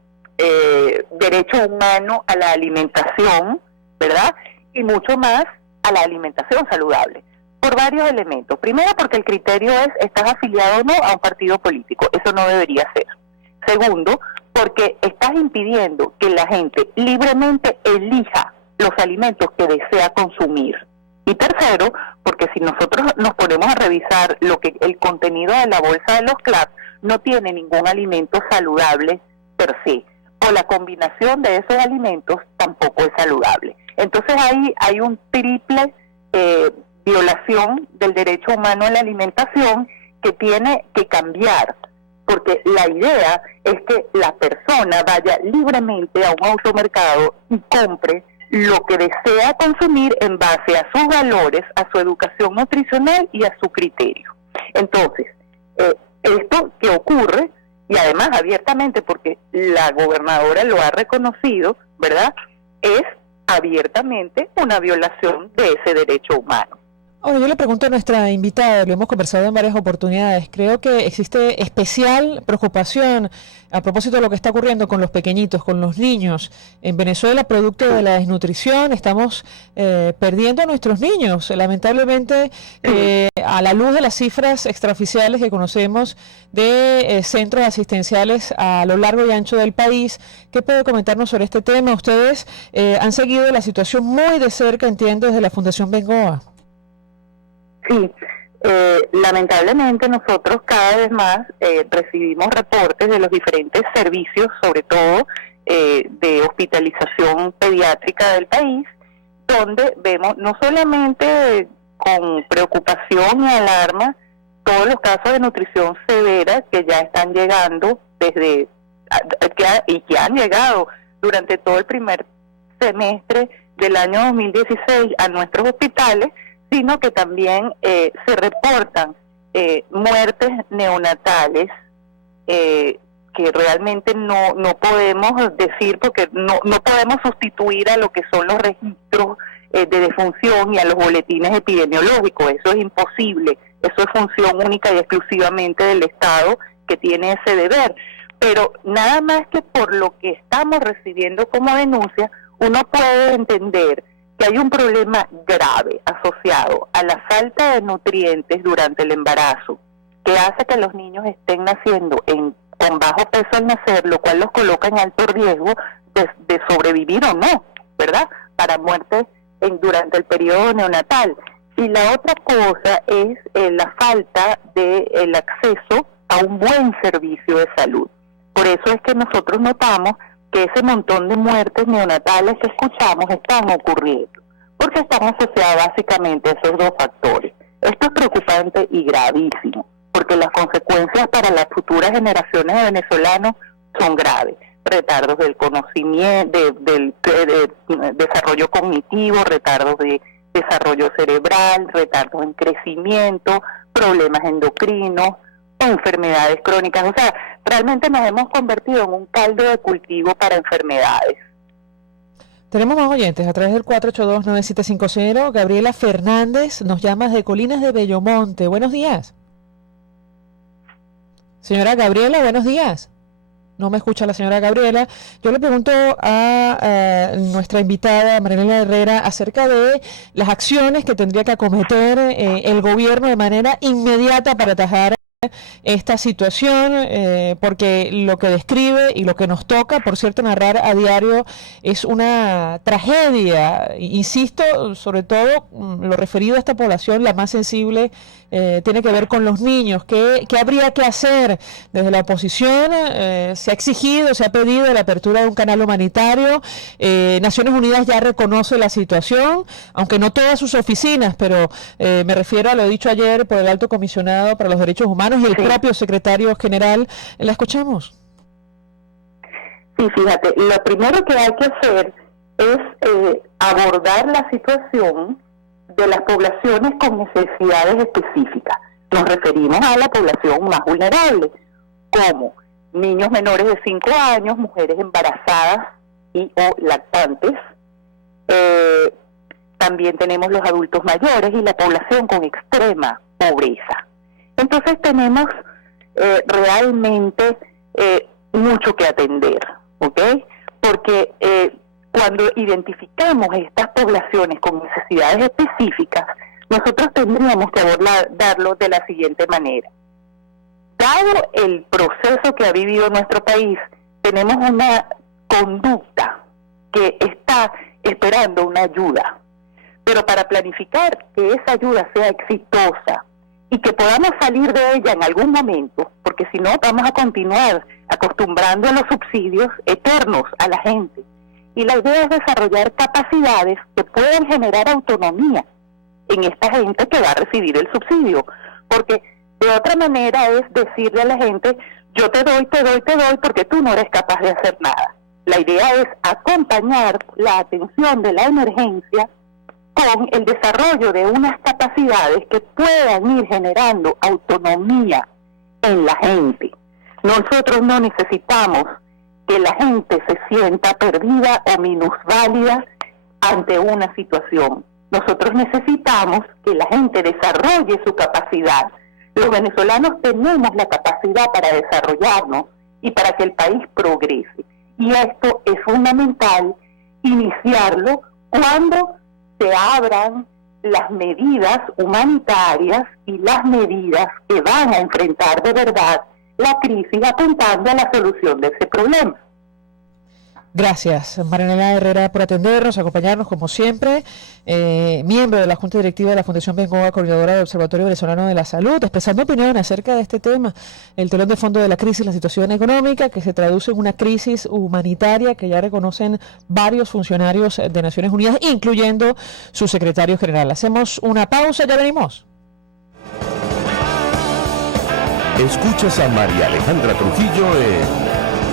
derecho humano a la alimentación, ¿verdad? Y mucho más a la alimentación saludable, por varios elementos. Primero, porque el criterio es, ¿estás afiliado o no a un partido político? Eso no debería ser. Segundo, porque estás impidiendo que la gente libremente elija los alimentos que desea consumir. Y tercero, porque si nosotros nos ponemos a revisar el contenido de la bolsa de los CLAP, no tiene ningún alimento saludable per se, o la combinación de esos alimentos tampoco es saludable. Entonces hay un triple violación del derecho humano a la alimentación que tiene que cambiar, porque la idea es que la persona vaya libremente a un automercado y compre lo que desea consumir en base a sus valores, a su educación nutricional y a su criterio. Entonces, esto que ocurre, y además abiertamente, porque la gobernadora lo ha reconocido, ¿verdad?, es abiertamente una violación de ese derecho humano. Ahora, yo le pregunto a nuestra invitada, lo hemos conversado en varias oportunidades, creo que existe especial preocupación a propósito de lo que está ocurriendo con los pequeñitos, con los niños. En Venezuela, producto de la desnutrición, estamos perdiendo a nuestros niños. Lamentablemente, a la luz de las cifras extraoficiales que conocemos de centros asistenciales a lo largo y ancho del país, ¿qué puede comentarnos sobre este tema? Ustedes han seguido la situación muy de cerca, entiendo, desde la Fundación Bengoa. Sí, lamentablemente nosotros cada vez más recibimos reportes de los diferentes servicios, sobre todo de hospitalización pediátrica del país, donde vemos no solamente con preocupación y alarma todos los casos de nutrición severa que ya están llegando que han llegado durante todo el primer semestre del año 2016 a nuestros hospitales, sino que también se reportan muertes neonatales que realmente no podemos decir, porque no podemos sustituir a lo que son los registros de defunción y a los boletines epidemiológicos. Eso es imposible, eso es función única y exclusivamente del Estado, que tiene ese deber. Pero nada más que por lo que estamos recibiendo como denuncia, uno puede entender que hay un problema grave asociado a la falta de nutrientes durante el embarazo, que hace que los niños estén naciendo con bajo peso al nacer, lo cual los coloca en alto riesgo de sobrevivir o no, ¿verdad?, para muerte durante el periodo neonatal. Y la otra cosa es la falta del acceso a un buen servicio de salud. Por eso es que nosotros notamos que ese montón de muertes neonatales que escuchamos están ocurriendo, porque están asociadas básicamente a esos dos factores. Esto es preocupante y gravísimo, porque las consecuencias para las futuras generaciones de venezolanos son graves. Retardos del conocimiento, del desarrollo cognitivo, retardos de desarrollo cerebral, retardos en crecimiento, problemas endocrinos, enfermedades crónicas. O sea, realmente nos hemos convertido en un caldo de cultivo para enfermedades. Tenemos más oyentes a través del 482-9750. Gabriela Fernández nos llama desde Colinas de Bellomonte. Buenos días. Señora Gabriela, buenos días. No me escucha la señora Gabriela. Yo le pregunto a nuestra invitada, Marilena Herrera, acerca de las acciones que tendría que acometer el gobierno de manera inmediata para atajar esta situación, porque lo que describe y lo que nos toca, por cierto, narrar a diario es una tragedia. Insisto, sobre todo lo referido a esta población, la más sensible, tiene que ver con los niños. ¿Qué habría que hacer? Desde la oposición se ha exigido, se ha pedido la apertura de un canal humanitario. Naciones Unidas ya reconoce la situación, aunque no todas sus oficinas, pero me refiero a lo dicho ayer por el Alto Comisionado para los Derechos Humanos y el propio secretario general. ¿La escuchamos? Sí, fíjate, lo primero que hay que hacer es abordar la situación de las poblaciones con necesidades específicas. Nos referimos a la población más vulnerable, como niños menores de 5 años, mujeres embarazadas y o lactantes. También tenemos los adultos mayores y la población con extrema pobreza. Entonces tenemos realmente mucho que atender, ¿ok? Porque cuando identificamos estas poblaciones con necesidades específicas, nosotros tendríamos que abordarlo de la siguiente manera. Dado el proceso que ha vivido nuestro país, tenemos una conducta que está esperando una ayuda. Pero para planificar que esa ayuda sea exitosa y que podamos salir de ella en algún momento, porque si no vamos a continuar acostumbrando a los subsidios eternos a la gente. Y la idea es desarrollar capacidades que puedan generar autonomía en esta gente que va a recibir el subsidio. Porque de otra manera es decirle a la gente, yo te doy, porque tú no eres capaz de hacer nada. La idea es acompañar la atención de la emergencia con el desarrollo de unas capacidades que puedan ir generando autonomía en la gente. Nosotros no necesitamos que la gente se sienta perdida o minusválida ante una situación. Nosotros necesitamos que la gente desarrolle su capacidad. Los venezolanos tenemos la capacidad para desarrollarnos y para que el país progrese. Y esto es fundamental iniciarlo cuando se abran las medidas humanitarias y las medidas que van a enfrentar de verdad la crisis, apuntando a la solución de ese problema. Gracias, Marianela Herrera, por atendernos, acompañarnos como siempre, miembro de la Junta Directiva de la Fundación Bengoa, coordinadora del Observatorio Venezolano de la Salud, expresando opinión acerca de este tema, el telón de fondo de la crisis, la situación económica, que se traduce en una crisis humanitaria que ya reconocen varios funcionarios de Naciones Unidas, incluyendo su secretario general. Hacemos una pausa, ya venimos. Escuchas a María Alejandra Trujillo en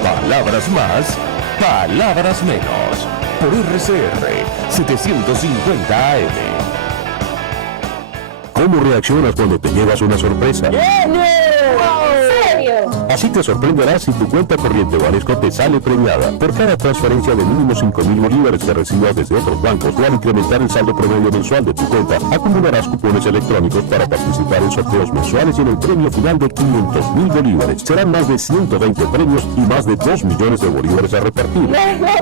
Palabras Más, Palabras Menos, por RCR 750 AM. ¿Cómo reaccionas cuando te llevas una sorpresa? Así te sorprenderás si tu cuenta corriente Banesco te sale premiada. Por cada transferencia de mínimo 5.000 bolívares que recibas desde otros bancos o al incrementar el saldo promedio mensual de tu cuenta, acumularás cupones electrónicos para participar en sorteos mensuales y en el premio final de 500.000 bolívares. Serán más de 120 premios y más de 2 millones de bolívares a repartir. ¡No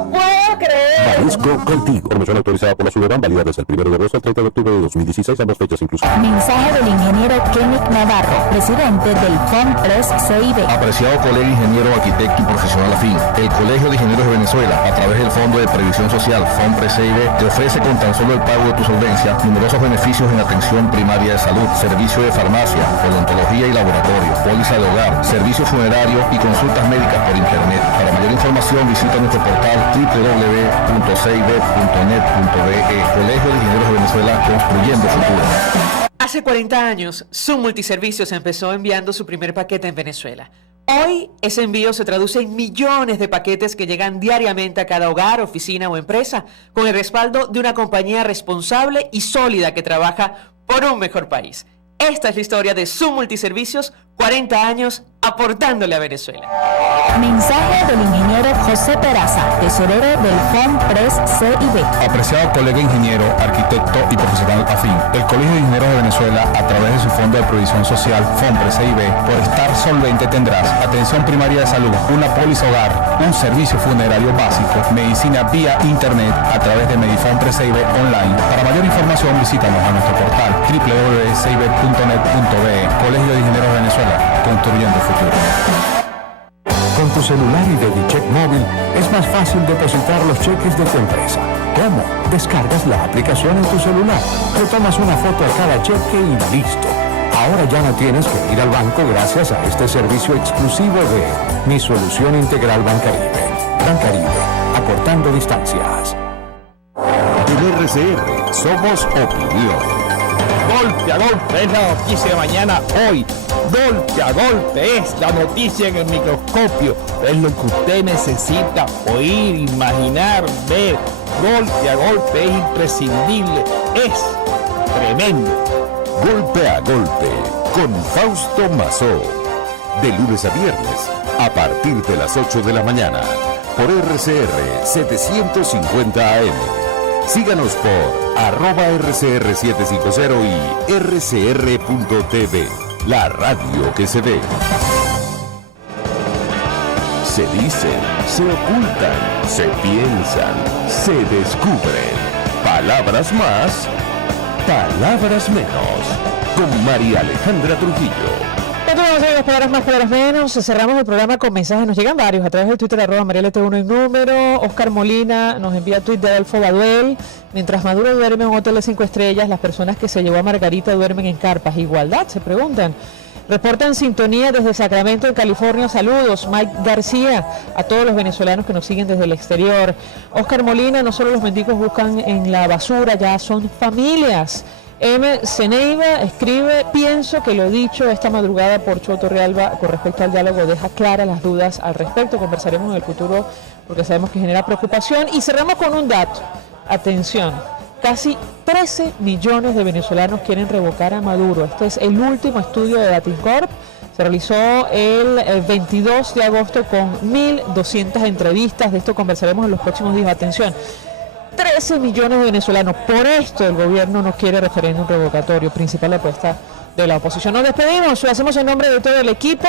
puedo creer! Banesco contigo. Promoción autorizada por la Subban, válida desde el 1 de agosto al 30 de octubre de 2016, ambas fechas inclusivas. Mensaje del ingeniero Kenneth Navarro, presidente del FOMPRES CIB. Apreciado colega ingeniero, arquitecto y profesional afín, el Colegio de Ingenieros de Venezuela, a través del Fondo de Previsión Social FOMPRES CIB, te ofrece con tan solo el pago de tu solvencia numerosos beneficios en atención primaria de salud, servicio de farmacia, odontología y laboratorio, póliza de hogar, servicio funerario y consultas médicas por internet. Para mayor información visita nuestro portal www.cib.net.be. Colegio de Ingenieros de Venezuela, construyendo futuro. Hace 40 años, Zoom Multiservicios empezó enviando su primer paquete en Venezuela. Hoy, ese envío se traduce en millones de paquetes que llegan diariamente a cada hogar, oficina o empresa, con el respaldo de una compañía responsable y sólida que trabaja por un mejor país. Esta es la historia de Zoom Multiservicios, 40 años aportándole a Venezuela. Mensaje del ingeniero José Peraza, tesorero del FOMPRES CIB. Apreciado colega ingeniero, arquitecto y profesional afín, el Colegio de Ingenieros de Venezuela, a través de su Fondo de Previsión Social FOMPRES CIB, por estar solvente tendrás atención primaria de salud, una póliza hogar, un servicio funerario básico, medicina vía internet a través de Medifompress CIB online. Para mayor información visítanos a nuestro portal www.cib.net.be. Colegio de Ingenieros de Venezuela, construyendo el futuro. Con tu celular y DediCheck móvil es más fácil depositar los cheques de tu empresa. ¿Cómo? Descargas la aplicación en tu celular, le tomas una foto a cada cheque y listo. Ahora ya no tienes que ir al banco gracias a este servicio exclusivo de Mi Solución Integral Bancaribe. Bancaribe, acortando distancias. En RCR somos opinión. Golpe a golpe es la noticia de mañana hoy. Golpe a golpe es la noticia en el microscopio. Es lo que usted necesita oír, imaginar, ver. Golpe a golpe es imprescindible. Es tremendo. Golpe a golpe con Fausto Mazó. De lunes a viernes a partir de las 8 de la mañana por RCR 750 AM. Síganos por @RCR750 y rcr.tv, la radio que se ve. Se dicen, se ocultan, se piensan, se descubren. Palabras más, palabras menos. Con María Alejandra Trujillo. Continuamos en las palabras más, palabras menos. Cerramos el programa con mensajes. Nos llegan varios a través del Twitter @MariaLT1 en número. Oscar Molina nos envía tweet de Adolfo Baduel. Mientras Maduro duerme en un hotel de 5 estrellas, las personas que se llevó a Margarita duermen en carpas. Igualdad, se preguntan. Reportan sintonía desde Sacramento, en California. Saludos, Mike García, a todos los venezolanos que nos siguen desde el exterior. Oscar Molina, no solo los mendigos buscan en la basura, ya son familias. M. Ceneiva escribe: pienso que lo dicho esta madrugada por Choto Realba con respecto al diálogo deja claras las dudas al respecto. Conversaremos en el futuro porque sabemos que genera preocupación. Y cerramos con un dato. Atención, casi 13 millones de venezolanos quieren revocar a Maduro. Este es el último estudio de Datincorp. Se realizó el 22 de agosto con 1.200 entrevistas. De esto conversaremos en los próximos días. Atención. 13 millones de venezolanos. Por esto el gobierno no quiere referéndum revocatorio, principal apuesta de la oposición. Nos despedimos, lo hacemos en nombre de todo el equipo.